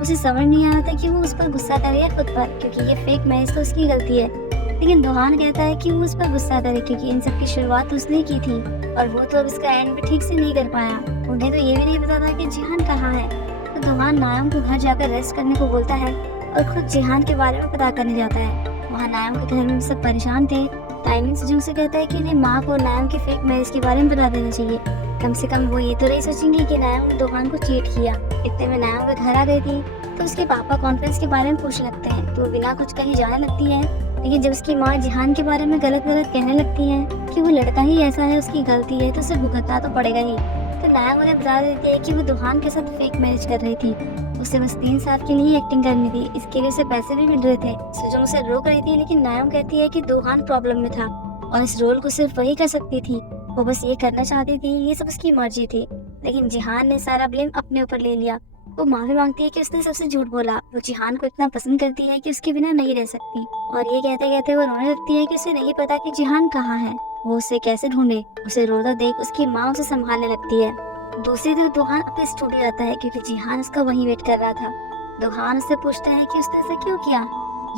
उसे समझ नहीं आ रहा था कि वो उस पर गुस्सा करे या खुद पर, क्योंकि ये फेक मैरिज तो उसकी गलती है। लेकिन दुहान कहता है कि वो उस पर गुस्सा करे क्योंकि इन सब की शुरुआत उसने की थी और वो तो अब इसका एंड भी ठीक से नहीं कर पाया। उन्हें तो ये भी नहीं पता था कि जिहान कहाँ है। तो दुहान नायम को घर जाकर रेस्ट करने को बोलता है और खुद जिहान के बारे में पता करने जाता है। वहाँ नायम के घर में सब परेशान थे। टाइमिंग से जो उसे कहता है कि इन्हें माँ को नायम की फेक मैरिज के बारे में बता देना चाहिए। कम से कम वो ये तो नहीं सोचेंगे कि नायम ने दुहान को चीट किया। इतने में नायम के घर आ गई थी तो उसके पापा कॉन्फ्रेंस के बारे में पूछने लगते हैं, तो वो बिना कुछ कहीं जाने लगती है। लेकिन जब उसकी माँ जिहान के बारे में गलत गलत कहने लगती है कि वो लड़का ही ऐसा है, उसकी गलती है, तो उसे भुगतना तो पड़ेगा ही। तो नायम उन्हें बता देती है कि वो दुहान के साथ फेक मैरिज कर रही थी। उसे बस 3 साल के लिए एक्टिंग करनी थी, इसके लिए उसे पैसे भी मिल रहे थे। सुजोंग उसे रोक रही थी, लेकिन नायम कहती है कि दुहान प्रॉब्लम में था और इस रोल को सिर्फ वही कर सकती थी। वो बस ये करना चाहती थी, ये सब उसकी मर्जी थी। लेकिन जिहान ने सारा ब्लेम अपने ऊपर ले लिया। वो माफी मांगती है कि उसने सबसे झूठ बोला। वो जिहान को इतना पसंद करती है कि उसके बिना नहीं रह सकती। और ये कहते कहते वो रोने लगती है कि उसे नहीं पता कि जिहान कहाँ है, वो उसे कैसे ढूंढे। उसे रोता देख उसकी माँ उसे संभालने लगती है। दूसरी तरफ दुहान अपने स्टूडियो आता है क्योंकि जिहान उसका वहीं वेट कर रहा था। दुहान उससे पूछता है कि उसने ऐसा क्यों किया।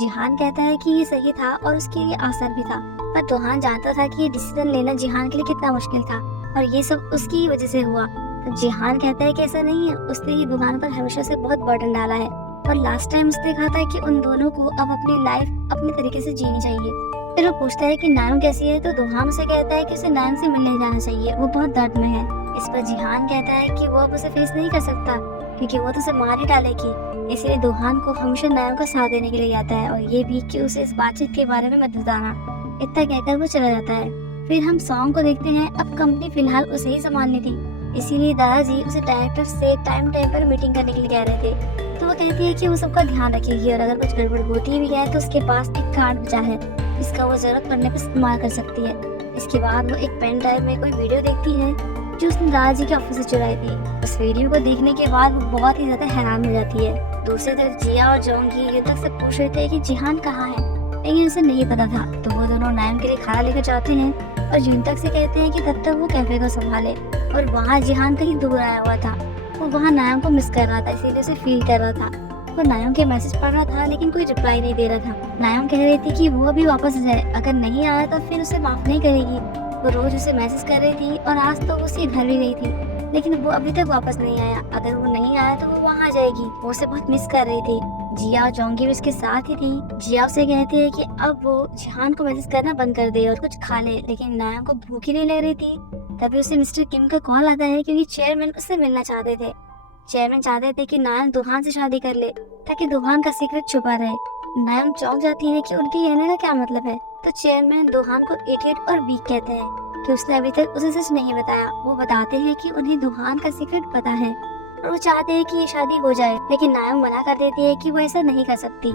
जिहान कहता है कि ये सही था और उसके लिए आसान भी था, पर दुहान जानता था कि ये डिसीजन लेना जिहान के लिए कितना मुश्किल था और ये सब उसकी ही वजह से हुआ। जिहान कहता है कि ऐसा नहीं है, उसने ही दुहान पर हमेशा से बहुत बर्डन डाला है और लास्ट टाइम उसने कहा था कि उन दोनों को अब अपनी लाइफ अपने तरीके से जीनी चाहिए। फिर वो पूछता है कि नायम कैसी है, तो दुहान उसे कहता है कि उसे नायम से मिलने जाना चाहिए, वो बहुत दर्द में है। इस पर जिहान कहता है कि वो अब उसे फेस नहीं कर सकता क्योंकि वो तो उसे मार ही डालेगी। इसलिए दुहान को हमेशा नायम का साथ देने के लिए आता है और ये भी कि उसे इस बातचीत के बारे में मत बताना। इतना कहकर वो चला जाता है। फिर हम सॉन्ग को देखते हैं। अब कंपनी फिलहाल उसे ही संभालनी थी, इसीलिए दादाजी उसे डायरेक्टर से टाइम पर मीटिंग करने के लिए कह रहे थे। तो वो कहती है कि वो सबका ध्यान रखेगी और अगर कुछ गड़बड़ होती भी है तो उसके पास एक कार्ड बचा है जिसका वो जरूरत पड़ने पर इस्तेमाल कर सकती है। इसके बाद वो एक पेन ड्राइव में कोई वीडियो देखती है जो उसने दादाजी के ऑफिस से चुराई थी। उस वीडियो को देखने के बाद वो बहुत ही ज्यादा हैरान हो जाती है। दूसरी तरफ जिया और जोंगी ये तक से पूछ रहे थे कि जिहान कहाँ है, लेकिन उसे नहीं पता था। तो वो दोनों नायम के लिए खाना लेकर जाते हैं और जुनतक से कहते हैं कि तब तक वो कैफे को संभाले। और वहाँ जिहान कहीं दूर आया हुआ था। वो वहाँ नायम को मिस कर रहा था, इसीलिए उसे फील कर रहा था। वो नायम के मैसेज पढ़ रहा था लेकिन कोई रिप्लाई नहीं दे रहा था। नायम कह रही थी कि वो अभी वापस आ जाए, अगर नहीं आया तो फिर उसे माफ नहीं करेगी। वो रोज उसे मैसेज कर रही थी और आज तो वो उसके घर भी गई थी, लेकिन वो अभी तक वापस नहीं आया। अगर वो नहीं आया तो वो वहाँ जाएगी। वो उसे बहुत मिस कर रही थी। जिया और जोंगी भी उसके साथ ही थी। जिया उसे कहती है कि अब वो जिहान को मैसेज करना बंद कर दे और कुछ खा ले, लेकिन नायम को भूख ही नहीं लग रही थी। तभी उसे मिस्टर किम का कॉल आता है क्योंकि चेयरमैन उससे मिलना चाहते थे। चेयरमैन चाहते थे कि नायम दुहान से शादी कर ले ताकि दुहान का सीक्रेट छुपा रहे। नायम चौंक जाती है कि उनके कहने का क्या मतलब है। तो चेयरमैन दुहान को इडियट और वीक कहते हैं कि उसने अभी तक उसे सच नहीं बताया। वो बताते हैं कि उन्हें दुहान का सीक्रेट पता है और वो चाहते हैं कि ये शादी हो जाए, लेकिन नायम मना कर देती है कि वो ऐसा नहीं कर सकती।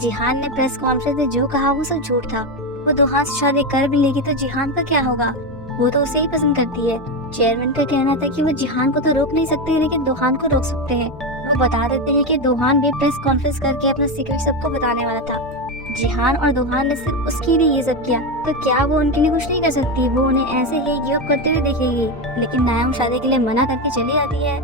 जिहान ने प्रेस कॉन्फ्रेंस में जो कहा वो सब झूठ था। वो दुहान से शादी कर भी लेगी तो जिहान का क्या होगा, वो तो उसे ही पसंद करती है। चेयरमैन का कहना था कि वो जिहान को तो रोक नहीं सकते लेकिन दुहान को रोक सकते हैं। वो बता देते हैं कि दुहान भी प्रेस कॉन्फ्रेंस करके अपना सीक्रेट सबको बताने वाला था। जिहान और दुहान ने सिर्फ उसके लिए ये सब किया, तो क्या वो उनके लिए कुछ नहीं कर सकती। वो उन्हें ऐसे ही गिव अप करते हुए देखेगी। लेकिन नायम शादी के लिए मना करके चली आती है,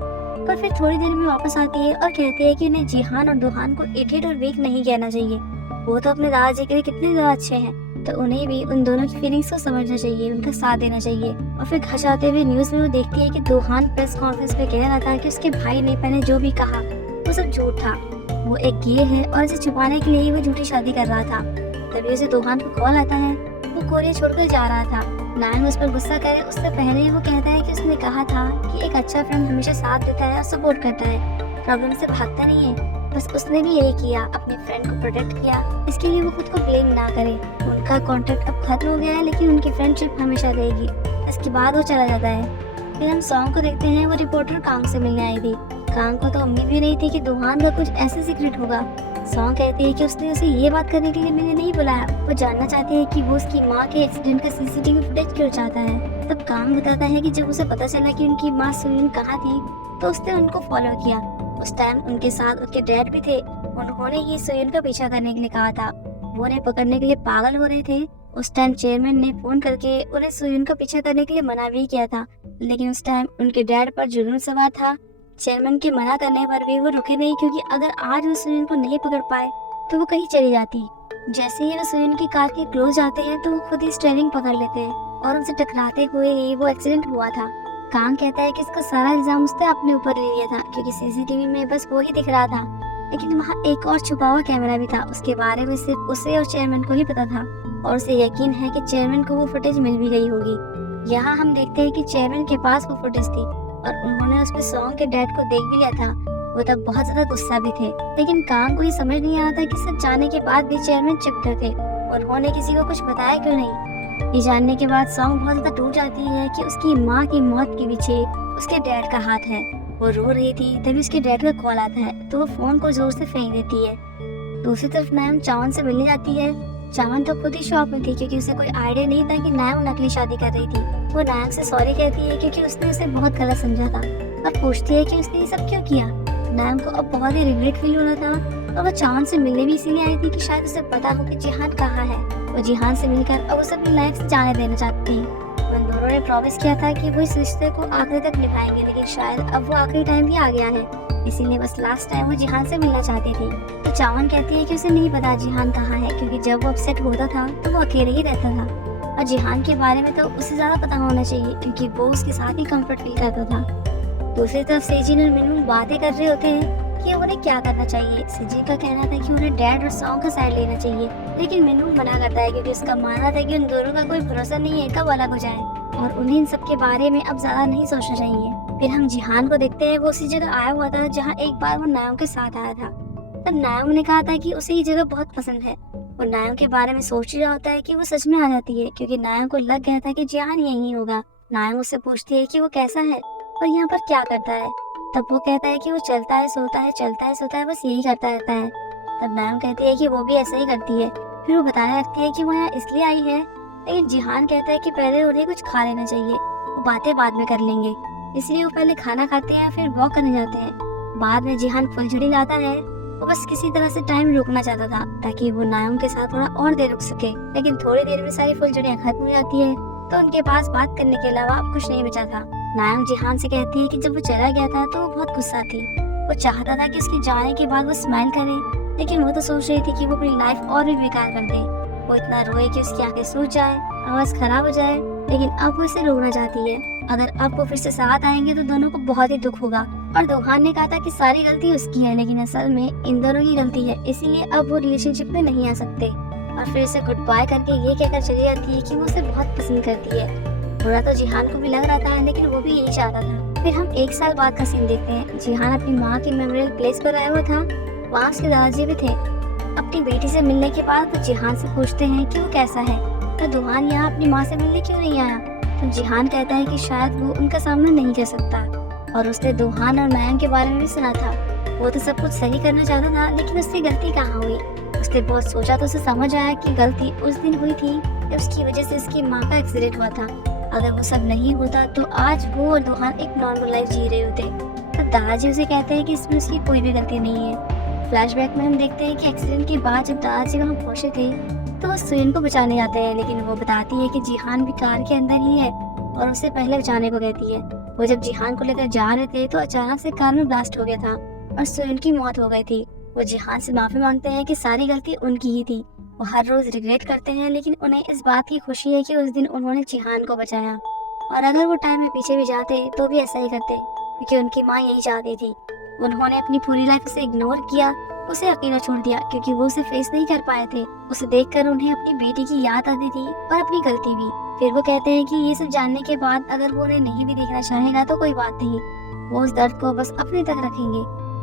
पर फिर थोड़ी देर में वापस आती है और कहती है कि उन्हें जिहान और दुहान को इडियट और वीक नहीं कहना चाहिए। वो तो अपने दादाजी के लिए कितने ज्यादा अच्छे हैं, तो उन्हें भी उन दोनों की फीलिंग्स को समझना चाहिए, उनका साथ देना चाहिए। और फिर घर जाते हुए न्यूज में वो देखती है कि दुहान प्रेस कॉन्फ्रेंस पे कह रहा था कि उसके भाई ने पहले जो भी कहा वो सब झूठ था। वो एक गे है और इसे छुपाने के लिए ही वो झूठी शादी कर रहा था। तभी उसे दुहान को कॉल आता है। वो कोरिया छोड़कर जा रहा था। नायम उस पर गुस्सा करे उससे पहले ही वो कहता है कि उसने कहा था कि एक अच्छा फ्रेंड हमेशा साथ देता है और सपोर्ट करता है, प्रॉब्लम से भागता नहीं है। बस उसने भी यही किया, अपने फ्रेंड को प्रोटेक्ट किया, इसके लिए वो खुद को ब्लेम ना करे। उनका कॉन्ट्रैक्ट अब खत्म हो गया है, लेकिन उनकी फ्रेंडशिप हमेशा रहेगी। इसके बाद वो चला जाता है। फिर हम सॉन्ग को देखते हैं। वो रिपोर्टर कांग से मिलने आई थी। कांग को तो उम्मीद भी नहीं थी कि दुहान का कुछ ऐसा सीक्रेट होगा। सॉन्ग कहती है कि उसने उसे ये बात करने के लिए मैंने नहीं बुलाया। वो जानना चाहती है कि वो उसकी माँ के एक्सीडेंट का सीसीटीवी फुटेज क्यों चाहता है। तब कांग बताता है कि जब उसे पता चला कि उनकी माँ सुयन कहाँ थी, तो उसने उनको फॉलो किया। उस टाइम उनके साथ उसके डैड भी थे। उन्होंने ही सुयन का पीछा करने के लिए कहा था। वो उन्हें पकड़ने के लिए पागल हो रहे थे। उस टाइम चेयरमैन ने फोन करके उन्हें सुयन का पीछा करने के लिए मना भी किया था, लेकिन उस टाइम उनके डैड पर जुनून सवार था। चेयरमैन के मना करने पर भी वो रुके नहीं, क्योंकि अगर आज वो सुयन को नहीं पकड़ पाए तो वो कहीं चली जाती। जैसे ही वो सुयन की कार के क्लोज आते हैं तो वो खुद ही स्टीयरिंग पकड़ लेते हैं और उनसे टकराते हुए ही वो एक्सीडेंट हुआ था। कांग कहता है कि इसका सारा इल्जाम उसने अपने ऊपर ले लिया था, क्योंकि सीसीटीवी में बस वो ही दिख रहा था, लेकिन वहाँ एक और छुपा हुआ कैमरा भी था। उसके बारे में सिर्फ उसे और चेयरमैन को ही पता था, और उसे यकीन है कि चेयरमैन को वो फुटेज मिल भी गई होगी। यहाँ हम देखते हैं कि चेयरमैन के पास वो फुटेज थी और उन्होंने उसमें सॉन्ग के डैड को देख भी लिया था। वो तब बहुत ज्यादा गुस्सा भी थे, लेकिन कांग को ये समझ नहीं आया था कि सब जाने के बाद भी चेयरमैन चुप थे और उन्होंने किसी को कुछ बताया क्यों नहीं। ये जानने के बाद सॉन्ग बहुत ज्यादा टूट जाती है कि उसकी माँ की मौत के पीछे उसके डैड का हाथ है। वो रो रही थी, तभी उसके डैड का कॉल आता है तो वो फोन को जोर से फेंक देती है। दूसरी तरफ नायम चावन से मिलने जाती है। चावन तो खुद ही शॉक में थी, क्योंकि उसे कोई आइडिया नहीं था कि नायम नकली शादी कर रही थी। वो नायम से सॉरी कहती है क्योंकि उसने उसे बहुत गलत समझा था, और पूछती है कि उसने ये सब क्यों किया। नायम को अब बहुत ही रिग्रेट फील हो रहा था, और वो चावन से मिलने भी इसीलिए आई थी कि शायद उसे पता हो कि जिहान कहाँ है। वो जिहान से मिलकर अब उसे अपनी लाइफ से जाने देना चाहती थी। उन दोनों ने प्रॉमिस किया था कि वो इस रिश्ते को आखिरी तक निभाएंगे, लेकिन शायद अब वो आखिरी टाइम भी आ गया है, इसीलिए बस लास्ट टाइम वो जिहान से मिलना चाहती थी। तो चावन कहती है कि उसे नहीं पता जिहान कहाँ है, क्योंकि जब वो अपसेट होता था तो वो अकेले ही रहता था, और जिहान के बारे में तो उसे ज्यादा पता होना चाहिए, क्योंकि वो उसके साथ ही कंफर्ट फील करता था। दूसरी तरफ सेजिन और मिनू बातें कर रहे होते हैं कि उन्हें क्या करना चाहिए। सेजिन का कहना था कि उन्हें डैड और सॉन्ग का साइड लेना चाहिए, लेकिन मिनू मना करता है, क्योंकि उसका मानना था कि उन दोनों का कोई भरोसा नहीं है कब अलग हो जाए, और उन्हें इन सब के बारे में अब ज्यादा नहीं सोचना चाहिए। फिर हम जिहान को देखते हैं। वो उसी जगह आया हुआ था जहाँ एक बार वो नायम के साथ आया था। तब नायम ने कहा था कि उसे ये जगह बहुत पसंद है। वो नायम के बारे में सोच रहा होता है कि वो सच में आ जाती है, क्योंकि नायम को लग गया था कि जिहान यही होगा। नायम उससे पूछती है कि वो कैसा है और यहाँ पर क्या करता है। तब वो कहता है कि वो चलता है सोता है, चलता है सोता है, बस यही करता रहता है। तब नायम कहती है कि वो भी ऐसा ही करती है। फिर वो बताने लगती है कि वो यहाँ इसलिए आई है, लेकिन जिहान कहता है कि पहले उन्हें कुछ खा लेना चाहिए, वो बातें बाद में कर लेंगे। इसलिए वो पहले खाना खाते हैं, फिर वॉक करने जाते हैं। बाद में जिहान फुलझड़ी लाता है। वो बस किसी तरह से टाइम रोकना चाहता था, ताकि वो नायम के साथ थोड़ा और देर रुक सके, लेकिन थोड़ी देर में सारी फुलझड़ियाँ खत्म हो जाती है, तो उनके पास बात करने के अलावा अब कुछ नहीं बचा था। नायम जिहान से कहती है कि जब वो चला गया था तो वो बहुत गुस्सा थी। वो चाहता था कि उसके जाने के बाद वो स्माइल करे, लेकिन वो तो सोच रही थी कि वो अपनी लाइफ और भी बेकार कर दे। वो इतना रोए कि उसकी आंखें सूज जाए, आवाज खराब हो जाए, लेकिन अब वो इसे रोकना चाहती है। अगर अब वो फिर से साथ आएंगे तो दोनों को बहुत ही दुख होगा। और दुहान ने कहा था कि सारी गलती उसकी है, लेकिन असल में इन दोनों की गलती है, इसीलिए अब वो रिलेशनशिप में नहीं आ सकते। और फिर से गुड बाय करके ये कहकर चली जाती है कि वो उसे बहुत पसंद करती है। बुरा तो जिहान को भी लग रहा था, लेकिन वो भी यही चाहता था। फिर हम 1 साल बाद का सीन देखते हैं। जिहान अपनी माँ की मेमोरियल प्लेस पर आया हुआ था। वहाँ उसके दादाजी भी थे। अपनी बेटी से मिलने के बाद वो जिहान से पूछते हैं कि वो कैसा है, तो दुहान यहाँ अपनी माँ से मिलने क्यों नहीं आया। तो जिहान कहता है कि शायद वो उनका सामना नहीं कर सकता, और उसने दुहान और नायम के बारे में भी सुना था। वो तो सब कुछ सही करना चाहता था, लेकिन उससे गलती कहाँ हुई। उसने बहुत सोचा तो उसे समझ आया कि गलती उस दिन हुई थी जब उसकी वजह से उसकी माँ का एक्सीडेंट हुआ था। अगर वो सब नहीं होता तो आज वो और दुहान एक नॉर्मल लाइफ जी रहे होते। तब दादाजी उसे कहते हैं कि इसमें उसकी कोई भी गलती नहीं है। फ्लैशबैक में हम देखते हैं कि एक्सीडेंट के बाद जब दादाजी वहाँ पहुंचे थे तो वो सुयन को बचाने जाते हैं, लेकिन वो बताती है कि जिहान भी कार के अंदर ही है और उसे पहले बचाने को कहती है। वो जब जिहान को लेकर जा रहे थे तो अचानक से कार में ब्लास्ट हो गया था और सुयन की मौत हो गई थी। वो जिहान से माफी मांगते हैं कि सारी गलती उनकी ही थी। वो हर रोज रिग्रेट करते हैं, लेकिन उन्हें इस बात की खुशी है कि उस दिन उन्होंने जिहान को बचाया, और अगर वो टाइम में पीछे भी जाते तो भी ऐसा ही करते, क्योंकि उनकी माँ यही चाहती थी। उन्होंने अपनी पूरी लाइफ उसे इग्नोर किया, उसे अकेला छोड़ दिया, क्योंकि वो उसे फेस नहीं कर पाए थे। उसे देखकर उन्हें अपनी बेटी की याद आती थी और अपनी गलती भी। फिर वो कहते हैं कि ये सब जानने के बाद अगर वो उन्हें नहीं भी देखना चाहेगा तो कोई बात नहीं, वो उस दर्द को बस अपने तक रखेंगे।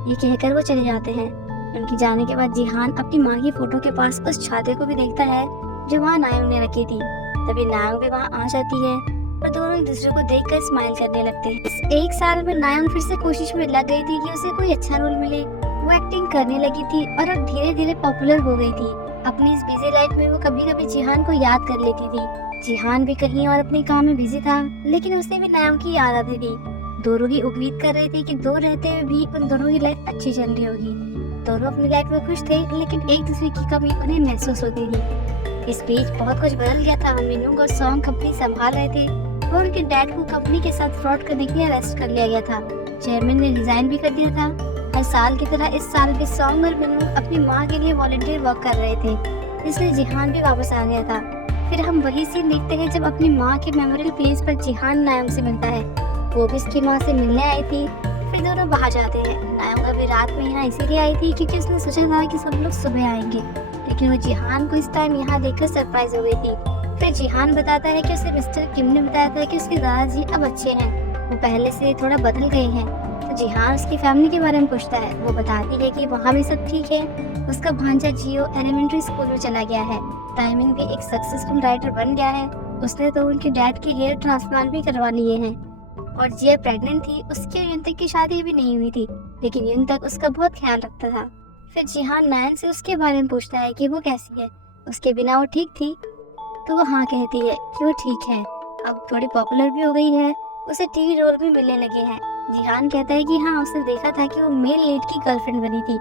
ये कहकर वो चले जाते हैं। उनके जाने के बाद जिहान अपनी माँ की फोटो के पास उस छाते को भी देखता है जो वहाँ नायंग ने रखी थी। तभी नायंग भी वहाँ आ जाती है और दोनों एक दूसरे को देखकर स्माइल करने लगते हैं। इस एक साल में नायंग फिर से कोशिश में लग गई थी कि उसे कोई अच्छा रोल मिले। वो एक्टिंग करने लगी थी और अब धीरे धीरे पॉपुलर हो गई थी। अपनी इस बिजी लाइफ में वो कभी कभी जिहान को याद कर लेती थी। जिहान भी कहीं और अपने काम में बिजी था, लेकिन उसे भी नायंग की याद आती थी। दोनों ही उम्मीद कर रहे थे कि दो रहते हुए भी उन दोनों की लाइफ अच्छी चल रही होगी। दोनों अपनी लाइफ में खुश थे, लेकिन एक दूसरे की कमी उन्हें महसूस होती थी। इस बीच बहुत कुछ बदल गया था। मिनूंग और सॉन्ग कंपनी संभाल रहे थे और उनके डैड को कंपनी के साथ फ्रॉड करने के लिए अरेस्ट कर लिया गया था। चेयरमैन ने रिजाइन भी कर दिया था। हर साल की तरह इस साल भी सॉन्ग और मिनूंग अपनी माँ के लिए वॉलंटियर वर्क कर रहे थे, इसलिए जिहान भी वापस आ गया था। फिर हम वही सीन देखते हैं जब अपनी माँ के मेमोरियल प्लेस पर जिहान नायंग से मिलता है। वो भी इसकी माँ से मिलने आई थी। फिर दोनों बाहर जाते हैं। नायंग अभी रात में यहाँ इसीलिए आई थी क्योंकि उसने सोचा था कि सब लोग सुबह आएंगे, लेकिन वो जिहान को इस टाइम यहाँ देखकर सरप्राइज हो गई थी। फिर जिहान बताता है कि उसे मिस्टर किम ने बताया था कि उसके दादाजी अब अच्छे हैं, वो पहले से थोड़ा बदल गए हैं। तो जिहान उसकी फैमिली के बारे में पूछता है। वो बताती है कि वहाँ भी सब ठीक है। उसका भांजा जियो एलिमेंट्री स्कूल में चला गया है। टाइमिंग भी एक सक्सेसफुल राइटर बन गया है। उसने तो उनके डैड के हेयर ट्रांसप्लांट भी करवा लिए हैं। और जिया प्रेग्नेंट थी। उसकी और युनतक की शादी भी नहीं हुई थी, लेकिन युनतक उसका बहुत ख्याल रखता था। फिर जिहान नायंग से उसके बारे में पूछता है कि वो कैसी है, उसके बिना वो ठीक थी। तो वो हाँ कहती है कि वो ठीक है, अब थोड़ी पॉपुलर भी हो गई है, उसे टीवी रोल भी मिलने लगे हैं। जिहान कहता है कि हाँ, उसने देखा था कि वो मेल लीड की गर्लफ्रेंड बनी थी।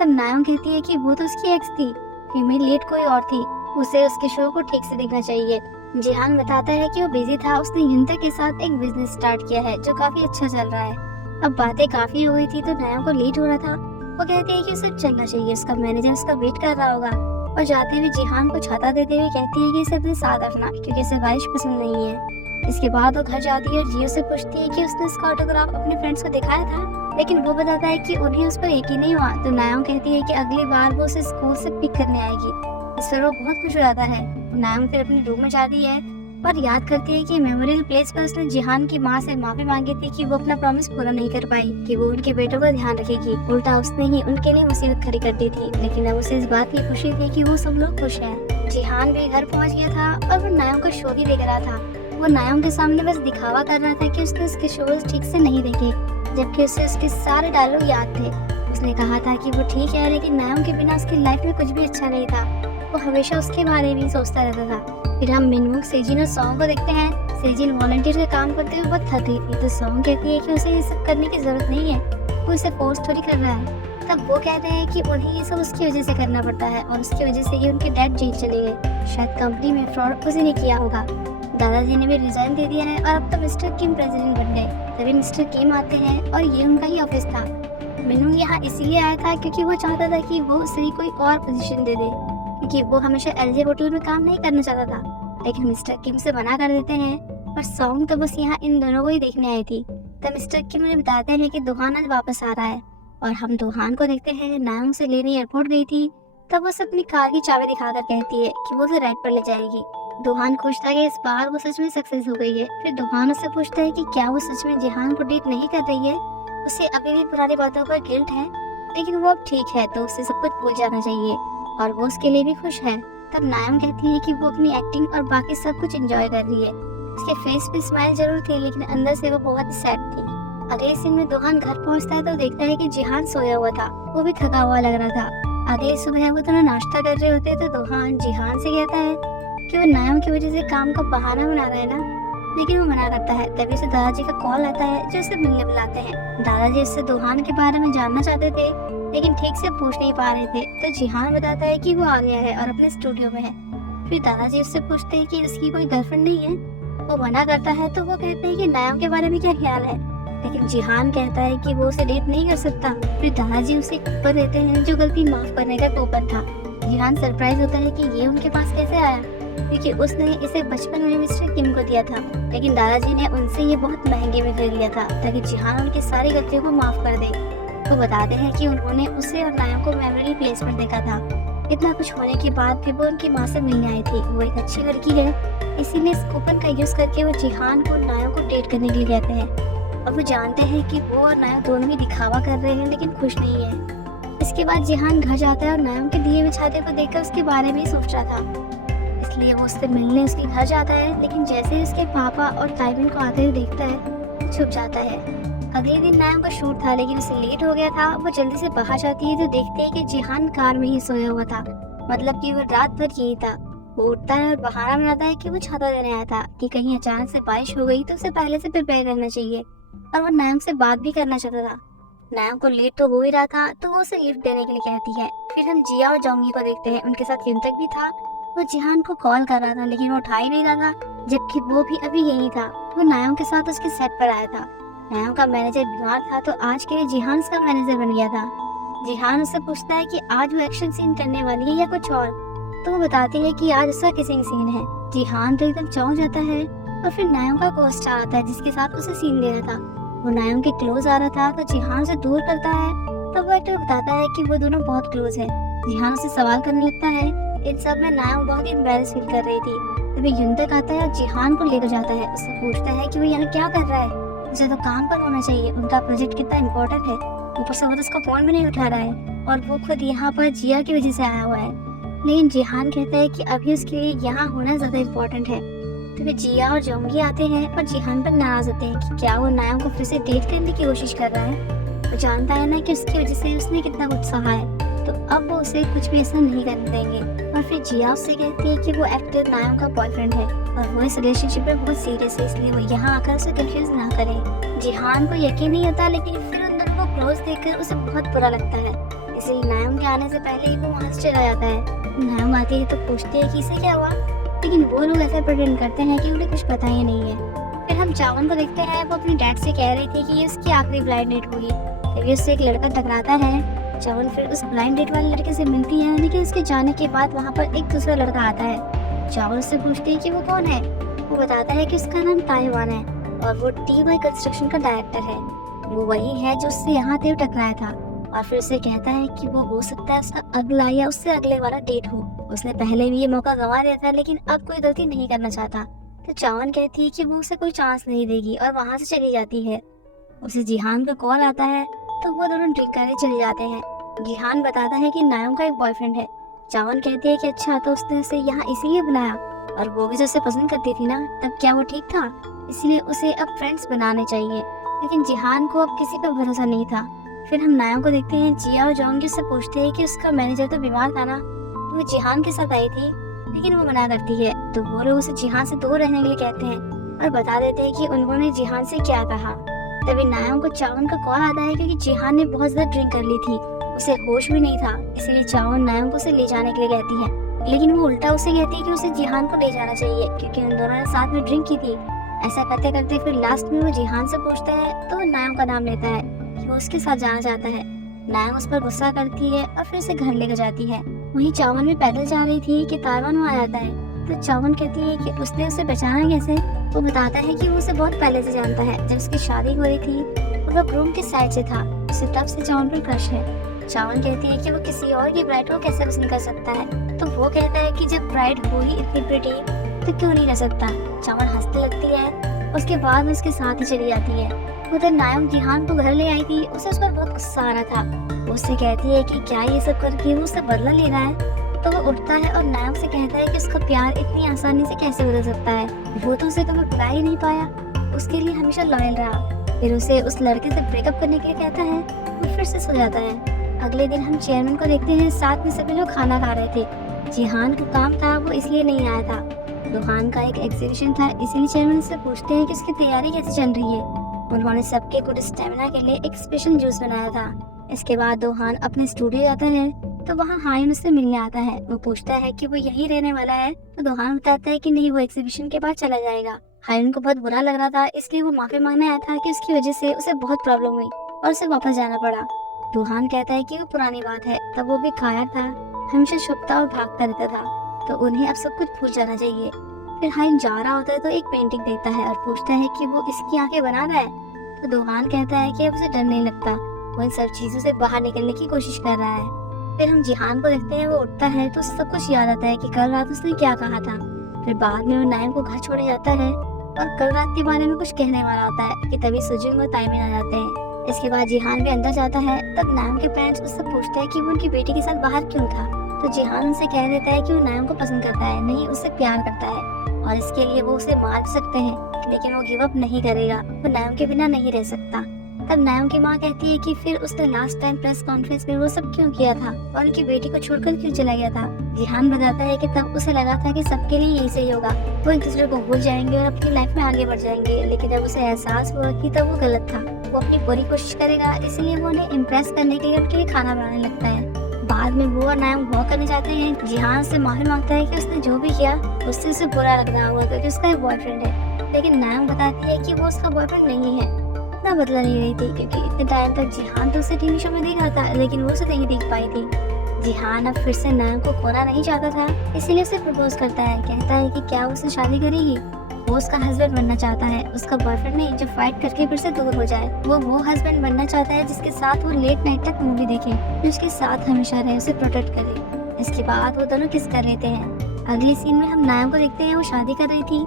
तब नायंग कहती है कि वो तो उसकी एक्स थी, फीमेल लीड कोई और थी, उसे उसके शो को ठीक से देखना चाहिए। जिहान बताता है कि वो बिजी था। उसने युनतक के साथ एक बिजनेस स्टार्ट किया है जो काफी अच्छा चल रहा है। अब बातें काफी हो गई थी तो नायंग को लेट हो रहा था। वो कहती है कि उसे चलना चाहिए, उसका मैनेजर उसका वेट कर रहा होगा। और जाते हुए जिहान को छाता देते हुए कहती है कि इसे अपने साथ रखना क्योंकि इसे बारिश पसंद नहीं है। इसके बाद वो घर जाती है और जियो से पूछती है कि उसने इसका ऑटोग्राफ अपने फ्रेंड्स को दिखाया था, लेकिन वो बताता है कि उन्हें उस पर यकीन नहीं हुआ। तो नायंग कहती है कि अगली बार वो उसे स्कूल से पिक करने आएगी। इस पर वो बहुत खुश हो जाता है। नायंग फिर अपने रूम में जाती है और याद करती है कि मेमोरियल प्लेस पर उसने जिहान की माँ से माफी मांगी थी कि वो अपना प्रॉमिस पूरा नहीं कर पाई कि वो उनके बेटों का ध्यान रखेगी। उल्टा उसने ही उनके लिए मुसीबत खड़ी कर दी थी, लेकिन अब उसे इस बात की खुशी थी कि वो सब लोग खुश हैं। जिहान भी घर पहुंच गया था और वो नायंग का शो भी देख रहा था। वो नायंग के सामने बस दिखावा कर रहा था कि उसने उसके शोज ठीक से नहीं देखे, जबकि उसे उसके सारे डायलॉग याद थे। उसने कहा था कि वो ठीक है, लेकिन नायंग के बिना उसकी लाइफ में कुछ भी अच्छा नहीं था। वो हमेशा उसके बारे में सोचता रहता था। फिर हम मिनूंग, सेजिन और सॉन्ग को देखते हैं। सेजिन वॉलंटियर का काम करते हुए बहुत थक गई थी, तो सॉन्ग कहती है कि उसे ये सब करने की जरूरत नहीं है, वो इसे फोर्स थोड़ी कर रहा है। तब वो कहते हैं कि उन्हें ये सब उसकी वजह से करना पड़ता है और उसकी वजह से ही उनके डैड जेल चले गए। शायद कंपनी में फ्रॉड उसी ने किया होगा। दादाजी ने भी रिजाइन दे दिया है और अब तो मिस्टर किम प्रेसिडेंट बन गए। तभी मिस्टर किम आते हैं और ये उनका ही ऑफिस था। मिनूंग यहाँ इसलिए आया था क्योंकि वो चाहता था कि वो उसे कोई और पोजीशन दे दे, क्योंकि वो हमेशा एलजे होटल में काम नहीं करना चाहता था। लेकिन मिस्टर किम से मना कर देते हैं और सॉन्ग तो बस यहाँ इन दोनों को ही देखने आई थी। तब मिस्टर किम ने बताते हैं कि दुहान आज वापस आ रहा है और हम दुहान को देखते हैं नायंग से लेने एयरपोर्ट गई थी। तब वो अपनी कार की चाबी दिखाकर कहती है कि वो उसे राइड पर ले जाएगी। दुहान खुश था कि इस बार वो सच में सक्सेस हो गई है। फिर दुहान उससे पूछता है कि क्या वो सच में जिहान को डेट नहीं कर रही है। उसे अभी भी पुरानी बातों पर गिल्ट है, लेकिन वो अब ठीक है तो उसे सब कुछ भूल जाना चाहिए और वो उसके लिए भी खुश है। तब नायंग कहती है कि वो अपनी एक्टिंग और बाकी सब कुछ एंजॉय कर रही है। उसके फेस पे स्माइल जरूर थी, लेकिन अंदर से वो बहुत सैड थी। अगले सीन में दुहान घर पहुंचता है तो देखता है कि जिहान सोया हुआ था, वो भी थका हुआ लग रहा था। अगली सुबह वो दोनों नाश्ता कर रहे होते तो दुहान जिहान से कहता है कि वो नायंग की वजह से काम का बहाना बना रहा है ना, लेकिन वो मना करता है। तभी उसे दादाजी का कॉल आता है जो उसे मिलने बुलाते हैं। दादाजी उससे दुहान के बारे में जानना चाहते थे, लेकिन ठीक से पूछ नहीं पा रहे थे। तो जिहान बताता है कि वो आ गया है और अपने स्टूडियो में है। फिर दादाजी उससे पूछते हैं कि उसकी कोई गर्लफ्रेंड नहीं है। वो मना करता है तो वो कहते हैं कि नायंग के बारे में क्या ख्याल है, लेकिन जिहान कहता है कि वो उसे डेट नहीं कर सकता। फिर दादाजी उसे कूपन देते हैं जो गलती माफ करने का कूपन था। जिहान सरप्राइज होता है कि ये उनके पास कैसे आया, क्योंकि उसने इसे बचपन में मिस्टर किम को दिया था, लेकिन दादाजी ने उनसे ये बहुत महंगे में खरीद लिया था ताकि जिहान उनकी सारी गलतियों को माफ कर दे। वो बताते हैं कि उन्होंने उसे और नायंग को मेमोरी प्लेस पर देखा था। इतना कुछ होने के बाद भी वो उनकी माँ से मिलने आई थी। वो एक अच्छी लड़की है, इसीलिए इस कूपन का यूज करके वो जिहान को नायंग को डेट करने के लिए कहते हैं। और वो जानते हैं कि वो और नायंग दोनों ही दिखावा कर रहे हैं, लेकिन खुश नहीं है। इसके बाद जिहान घर जाता है और नायम के दिए हुए छाते को देखकर उसके बारे में ही सोच रहा था, इसलिए वो उससे मिलने उसके घर जाता है। लेकिन जैसे ही उसके पापा और ताइबिन को आते हुए देखता है, छुप जाता है। अगले दिन नायम का शूट था, लेकिन उसे लेट हो गया था। वो जल्दी से बाहर जाती है तो देखते है कि जिहान कार में ही सोया हुआ था, मतलब कि वो रात भर यही था। वो उठता है और बहाना बनाता है कि वो छाता देने आया था, कि कहीं अचानक से बारिश हो गई तो उसे पहले से प्रिपेयर रहना चाहिए। और वो नायम से बात भी करना चाहता था। नायम को लेट तो हो ही रहा था, तो वो उसे लिफ्ट देने के लिए कहती है। फिर हम जिया और जोंगी को देखते हैं, उनके साथ युंतक भी था। वो जिहान को कॉल कर रहा था, लेकिन वो उठा ही नहीं रहा था, जबकि वो भी अभी यही था। वो नायम के साथ उसके सेट पर आया था। नायम का मैनेजर बीमार था, तो आज के लिए जिहान उसका मैनेजर बन गया था। जिहान उससे पूछता है कि आज वो एक्शन सीन करने वाली है या कुछ और, तो वो बताती है कि आज उसका किसिंग सीन है। जिहान तो एकदम चौंक जाता है। और फिर नायम का कोस्टार आता है, जिसके साथ उसे सीन लेना था। वो नायम के क्लोज आ रहा था, तो जिहान से दूर करता है। तब वो एक्टर बताता है कि वो दोनों बहुत क्लोज है। जिहान उससे सवाल करने लगता है। इन सब में नायम बहुत ही एम्बैरेस फील कर रही थी। तभी युंतक आता है और जिहान को लेकर जाता है। उससे पूछता है कि वो यहाँ क्या कर रहा है, उसे तो काम पर होना चाहिए, उनका प्रोजेक्ट कितना इम्पोर्टेंट है। ऊपर से वो तो उसका फोन भी नहीं उठा रहा है, और वो खुद यहाँ पर जिया की वजह से आया हुआ है। लेकिन जिहान कहता है कि अभी उसके लिए यहाँ होना ज्यादा इम्पोर्टेंट है। तभी जिया और जोंगी आते हैं और जिहान पर नाराज होते हैं कि क्या वो नायम को फिर से डेट करने की कोशिश कर रहा है। वो जानता है ना कि उसकी वजह से उसने कितना कुछ सहा है, तो अब वो उसे कुछ भी ऐसा नहीं करने देंगे। और फिर जिया उससे कहती है कि वो एक्टर नायम का बॉयफ्रेंड है और वो इस रिलेशनशिप में बहुत सीरियस है, इसलिए वो यहाँ आकर उसे कंफ्यूज ना करे। जिहान को यकीन नहीं होता, लेकिन फिर उन दोनों को क्लोज देखकर उसे बहुत बुरा लगता है, इसलिए नायम के आने से पहले ही वो वहाँ से चला जाता है। नायम आती है तो पूछती है कि इसे क्या हुआ, लेकिन वो लोग ऐसा प्रेटेंड करते हैं कि उन्हें कुछ पता ही नहीं है। फिर हम चावन को देखते हैं। वो अपनी डैड से कह रही थी कि ये उसकी आखिरी ब्लाइंड डेट होगी। तभी उससे एक लड़का टकराता है। चावन फिर उस ब्लाइंड डेट वाले लड़के से मिलती है, लेकिन उसके जाने के बाद वहाँ पर एक दूसरा लड़का आता है। चावन उससे पूछती है कि वो कौन है। वो बताता है कि उसका नाम ताइवान है और वो टी.वाई कंस्ट्रक्शन का डायरेक्टर है। वो वही है जो उससे यहाँ थे टकराया था। और फिर उसे कहता है कि वो हो सकता है उसका अगला या उससे अगले वाला डेट हो। उसने पहले भी ये मौका गंवा दिया था, लेकिन अब कोई गलती नहीं करना चाहता। तो चावन कहती है कि वो उसे कोई चांस नहीं देगी और वहाँ से चली जाती है। उसे जिहान का कॉल आता है, तो वो दोनों ड्रिंक करने चले जाते हैं। जिहान बताता है कि नायम का एक बॉयफ्रेंड है। चावन कहती है कि अच्छा, तो उसने उसे यहाँ इसीलिए बुलाया, और वो भी तो उसे पसंद करती थी ना, तब क्या वो ठीक था, इसलिए उसे अब फ्रेंड्स बनाने चाहिए। लेकिन जिहान को अब किसी पर भरोसा नहीं था। फिर हम नायम को देखते हैं। जिया और जोंगी से पूछते हैं कि उसका मैनेजर तो बीमार था ना, वो जिहान के साथ आई थी, लेकिन वो मना करती है। तो वो लोग उसे जिहान से दूर रहने के लिए कहते हैं और बता देते हैं कि उन्होंने जिहान से क्या कहा। तभी नायम को चावन का कॉल आता है, क्योंकि जिहान ने बहुत ज्यादा ड्रिंक कर ली थी, उसे होश भी नहीं था, इसलिए चावन नायम को उसे ले जाने के लिए कहती है। लेकिन वो उल्टा उसे कहती है कि उसे जिहान को ले जाना चाहिए, क्योंकि उन दोनों ने साथ में ड्रिंक की थी। ऐसा करते करते फिर लास्ट में वो जिहान से पूछता है, तो वो नायम का नाम लेता है कि वो उसके साथ जाना चाहता है। नायम उस पर गुस्सा करती है और फिर उसे घर लेकर जाती है। वहीं चावन भी पैदल जा रही थी कि ताइवान वहाँ आ जाता है। तो चावन कहती है कि उसने उसे बचाना कैसे। वो बताता है कि वो उसे बहुत पहले से जानता है, जब उसकी शादी हो रही थी और वो ग्रूम के साइड से था, उसे तब से चावन पर क्रश है। चावन कहती है कि वो किसी और की ब्राइड को कैसे पसंद कर सकता है। तो वो कहता है कि जब ब्राइड हो ही इतनी प्रिटी तो क्यों नहीं रह सकता। चावन हंसने लगती है, उसके बाद में उसके साथ ही चली जाती है। उधर नायम जिहान को घर ले आई थी, उसे उस पर बहुत गुस्सा आ रहा था। वो उससे कहती है कि क्या ये सब करके वो उससे बदला ले रहा है। तो वो उठता है और नायम से कहता है कि उसका प्यार इतनी आसानी से कैसे बदल सकता है, वो तो उसे कभी भुला ही नहीं पाया, उसके लिए हमेशा लॉयल रहा। फिर उसे उस लड़के से ब्रेकअप करने के लिए कहता है। वो फिर से सो जाता है। अगले दिन हम चेयरमैन को देखते हैं, साथ में सभी लोग खाना खा रहे थे। जिहान को काम था, वो इसलिए नहीं आया था। दुकान का एक एग्जीबिशन था, इसीलिए चेयरमैन से पूछते हैं कि उसकी तैयारी कैसे चल रही है। उन्होंने सबके गुड स्टेमिना के लिए एक स्पेशल जूस बनाया था। इसके बाद दोहान अपने स्टूडियो जाता है, तो वहाँ हायन उससे मिलने आता है। वो पूछता है कि वो यही रहने वाला है, तो दोहान बताता है कि नहीं, वो एग्जीबिशन के बाद चला जाएगा। हायन को बहुत बुरा लग रहा था, इसलिए वो माफी मांगने आया था कि उसकी वजह से उसे बहुत प्रॉब्लम हुई और उसे वापस जाना पड़ा। दोहान कहता है कि वो पुरानी बात है, तब वो भी कायर था, हमेशा छुपता और भागता रहता था, तो उन्हें अब सब कुछ भूल जाना चाहिए। फिर हायन जा रहा होता है तो एक पेंटिंग देखता है और पूछता है कि वो इसकी आंखें बना रहा है। तो दोहान कहता है कि अब उसे डर नहीं लगता, वो इन सब चीजों से बाहर निकलने की कोशिश कर रहा है। फिर हम जिहान को देखते हैं। वो उठता है तो सब कुछ याद आता है कि कल रात उसने क्या कहा था। फिर बाद में वो नायम को घर छोड़े जाता है और कल रात के बारे में कुछ कहने वाला होता है कि तभी सुजुंग और ताइमिन आ जाते हैं। इसके बाद जिहान भी अंदर जाता है। तब नायम के पेरेंट्स उससे पूछते हैं कि वो उनकी बेटी के साथ बाहर क्यों था। तो जिहान उनसे कह देता है कि वो नायम को पसंद करता है, नहीं उससे प्यार करता है और इसके लिए वो उसे मार भी सकते हैं, लेकिन वो गिव अप नहीं करेगा। वो नायम के बिना नहीं रह सकता। तब नायम की माँ कहती है कि फिर उसने लास्ट टाइम प्रेस कॉन्फ्रेंस में वो सब क्यों किया था और उनकी बेटी को छोड़कर क्यों चला गया था। जिहान बताता है कि तब उसे लगा था कि सबके लिए यही सही होगा, वो एक दूसरे को भूल जाएंगे और अपनी लाइफ में आगे बढ़ जाएंगे, लेकिन जब उसे एहसास हुआ कि तब वो गलत था। वो अपनी पूरी कोशिश करेगा, इसलिए वो उन्हें इम्प्रेस करने के लिए उनके लिए खाना बनाने लगता है। बाद में वो और नायम वॉक करने जाते हैं। जिहान से माफी मांगता है कि उसने जो भी किया उससे उसे बुरा लग रहा हुआ क्योंकि उसका एक बॉयफ्रेंड है, लेकिन नायम बताती है कि वो उसका बॉयफ्रेंड नहीं है। इतना बदला नहीं रही थी क्योंकि इतने टाइम तक जिहान तो उसे टीवी शो में देख रहा था, लेकिन वो उसे नहीं देख पाई थी। जिहान अब फिर से नायम को खोना नहीं चाहता था, इसीलिए उसे प्रपोज करता है। कहता है कि क्या वो उससे शादी करेगी। वो उसका हस्बैंड बनना चाहता है, उसका बॉयफ्रेंड नहीं जो फाइट करके फिर से दूर हो जाए। वो हस्बैंड बनना चाहता है जिसके साथ वो लेट नाइट तक मूवी देखे, जो उसके साथ हमेशा रहे, उसे प्रोटेक्ट करे। इसके बाद वो दोनों किस कर लेते हैं। अगले सीन में हम नायम को देखते हैं, वो शादी कर रही थी,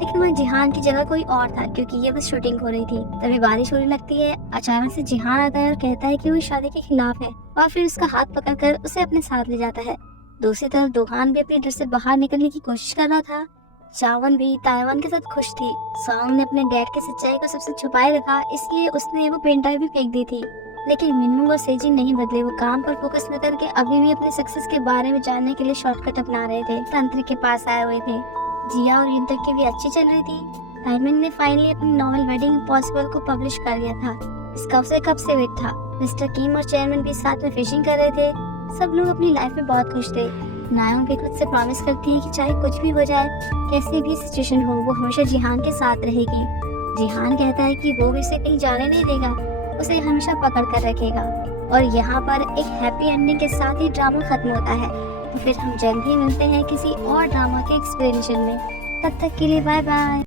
लेकिन वह जिहान की जगह कोई और था क्योंकि ये बस शूटिंग हो रही थी। तभी बारिश होने लगती है। अचानक से जिहान आता है और कहता है कि वो इस शादी के खिलाफ है और फिर उसका हाथ पकड़कर उसे अपने साथ ले जाता है। दूसरी तरफ दोहान भी अपने घर से बाहर निकलने की कोशिश कर रहा था। चावन भी ताइवान के साथ खुश थी। सॉन्ग ने अपने डैड की सच्चाई को सबसे छुपाए रखा, इसलिए उसने वो पेंटाई भी फेंक दी थी। लेकिन मिन्नू और सेजी नहीं बदले। वो काम पर फोकस न करके अभी भी अपने सक्सेस के बारे में जानने के लिए शॉर्टकट अपना रहे थे। तंत्र के पास आए हुए थे। जिया और यून तक की भी अच्छी चल रही थी। टाइमिंग ने फाइनली अपनी नॉवल वेडिंग इम्पॉसिबल को पब्लिश कर दिया था। इसका उसे कब से वेट था। मिस्टर किम और चेयरमैन भी साथ में फिशिंग कर रहे थे। सब लोग अपनी लाइफ में बहुत खुश थे। नायोंग भी खुद से प्रॉमिस करती है कि चाहे कुछ भी हो जाए, कैसी भी सिचुएशन हो, वो हमेशा जिहान के साथ रहेगी। जिहान कहता है कि वो भी उसे कहीं जाने नहीं देगा, उसे हमेशा पकड़ कर रखेगा। और यहाँ पर एक हैप्पी एंडिंग के साथ ही ड्रामा खत्म होता है। तो फिर हम जल्द ही मिलते हैं किसी और ड्रामा के एक्सप्लेनेशन में। तब तक के लिए बाय बाय।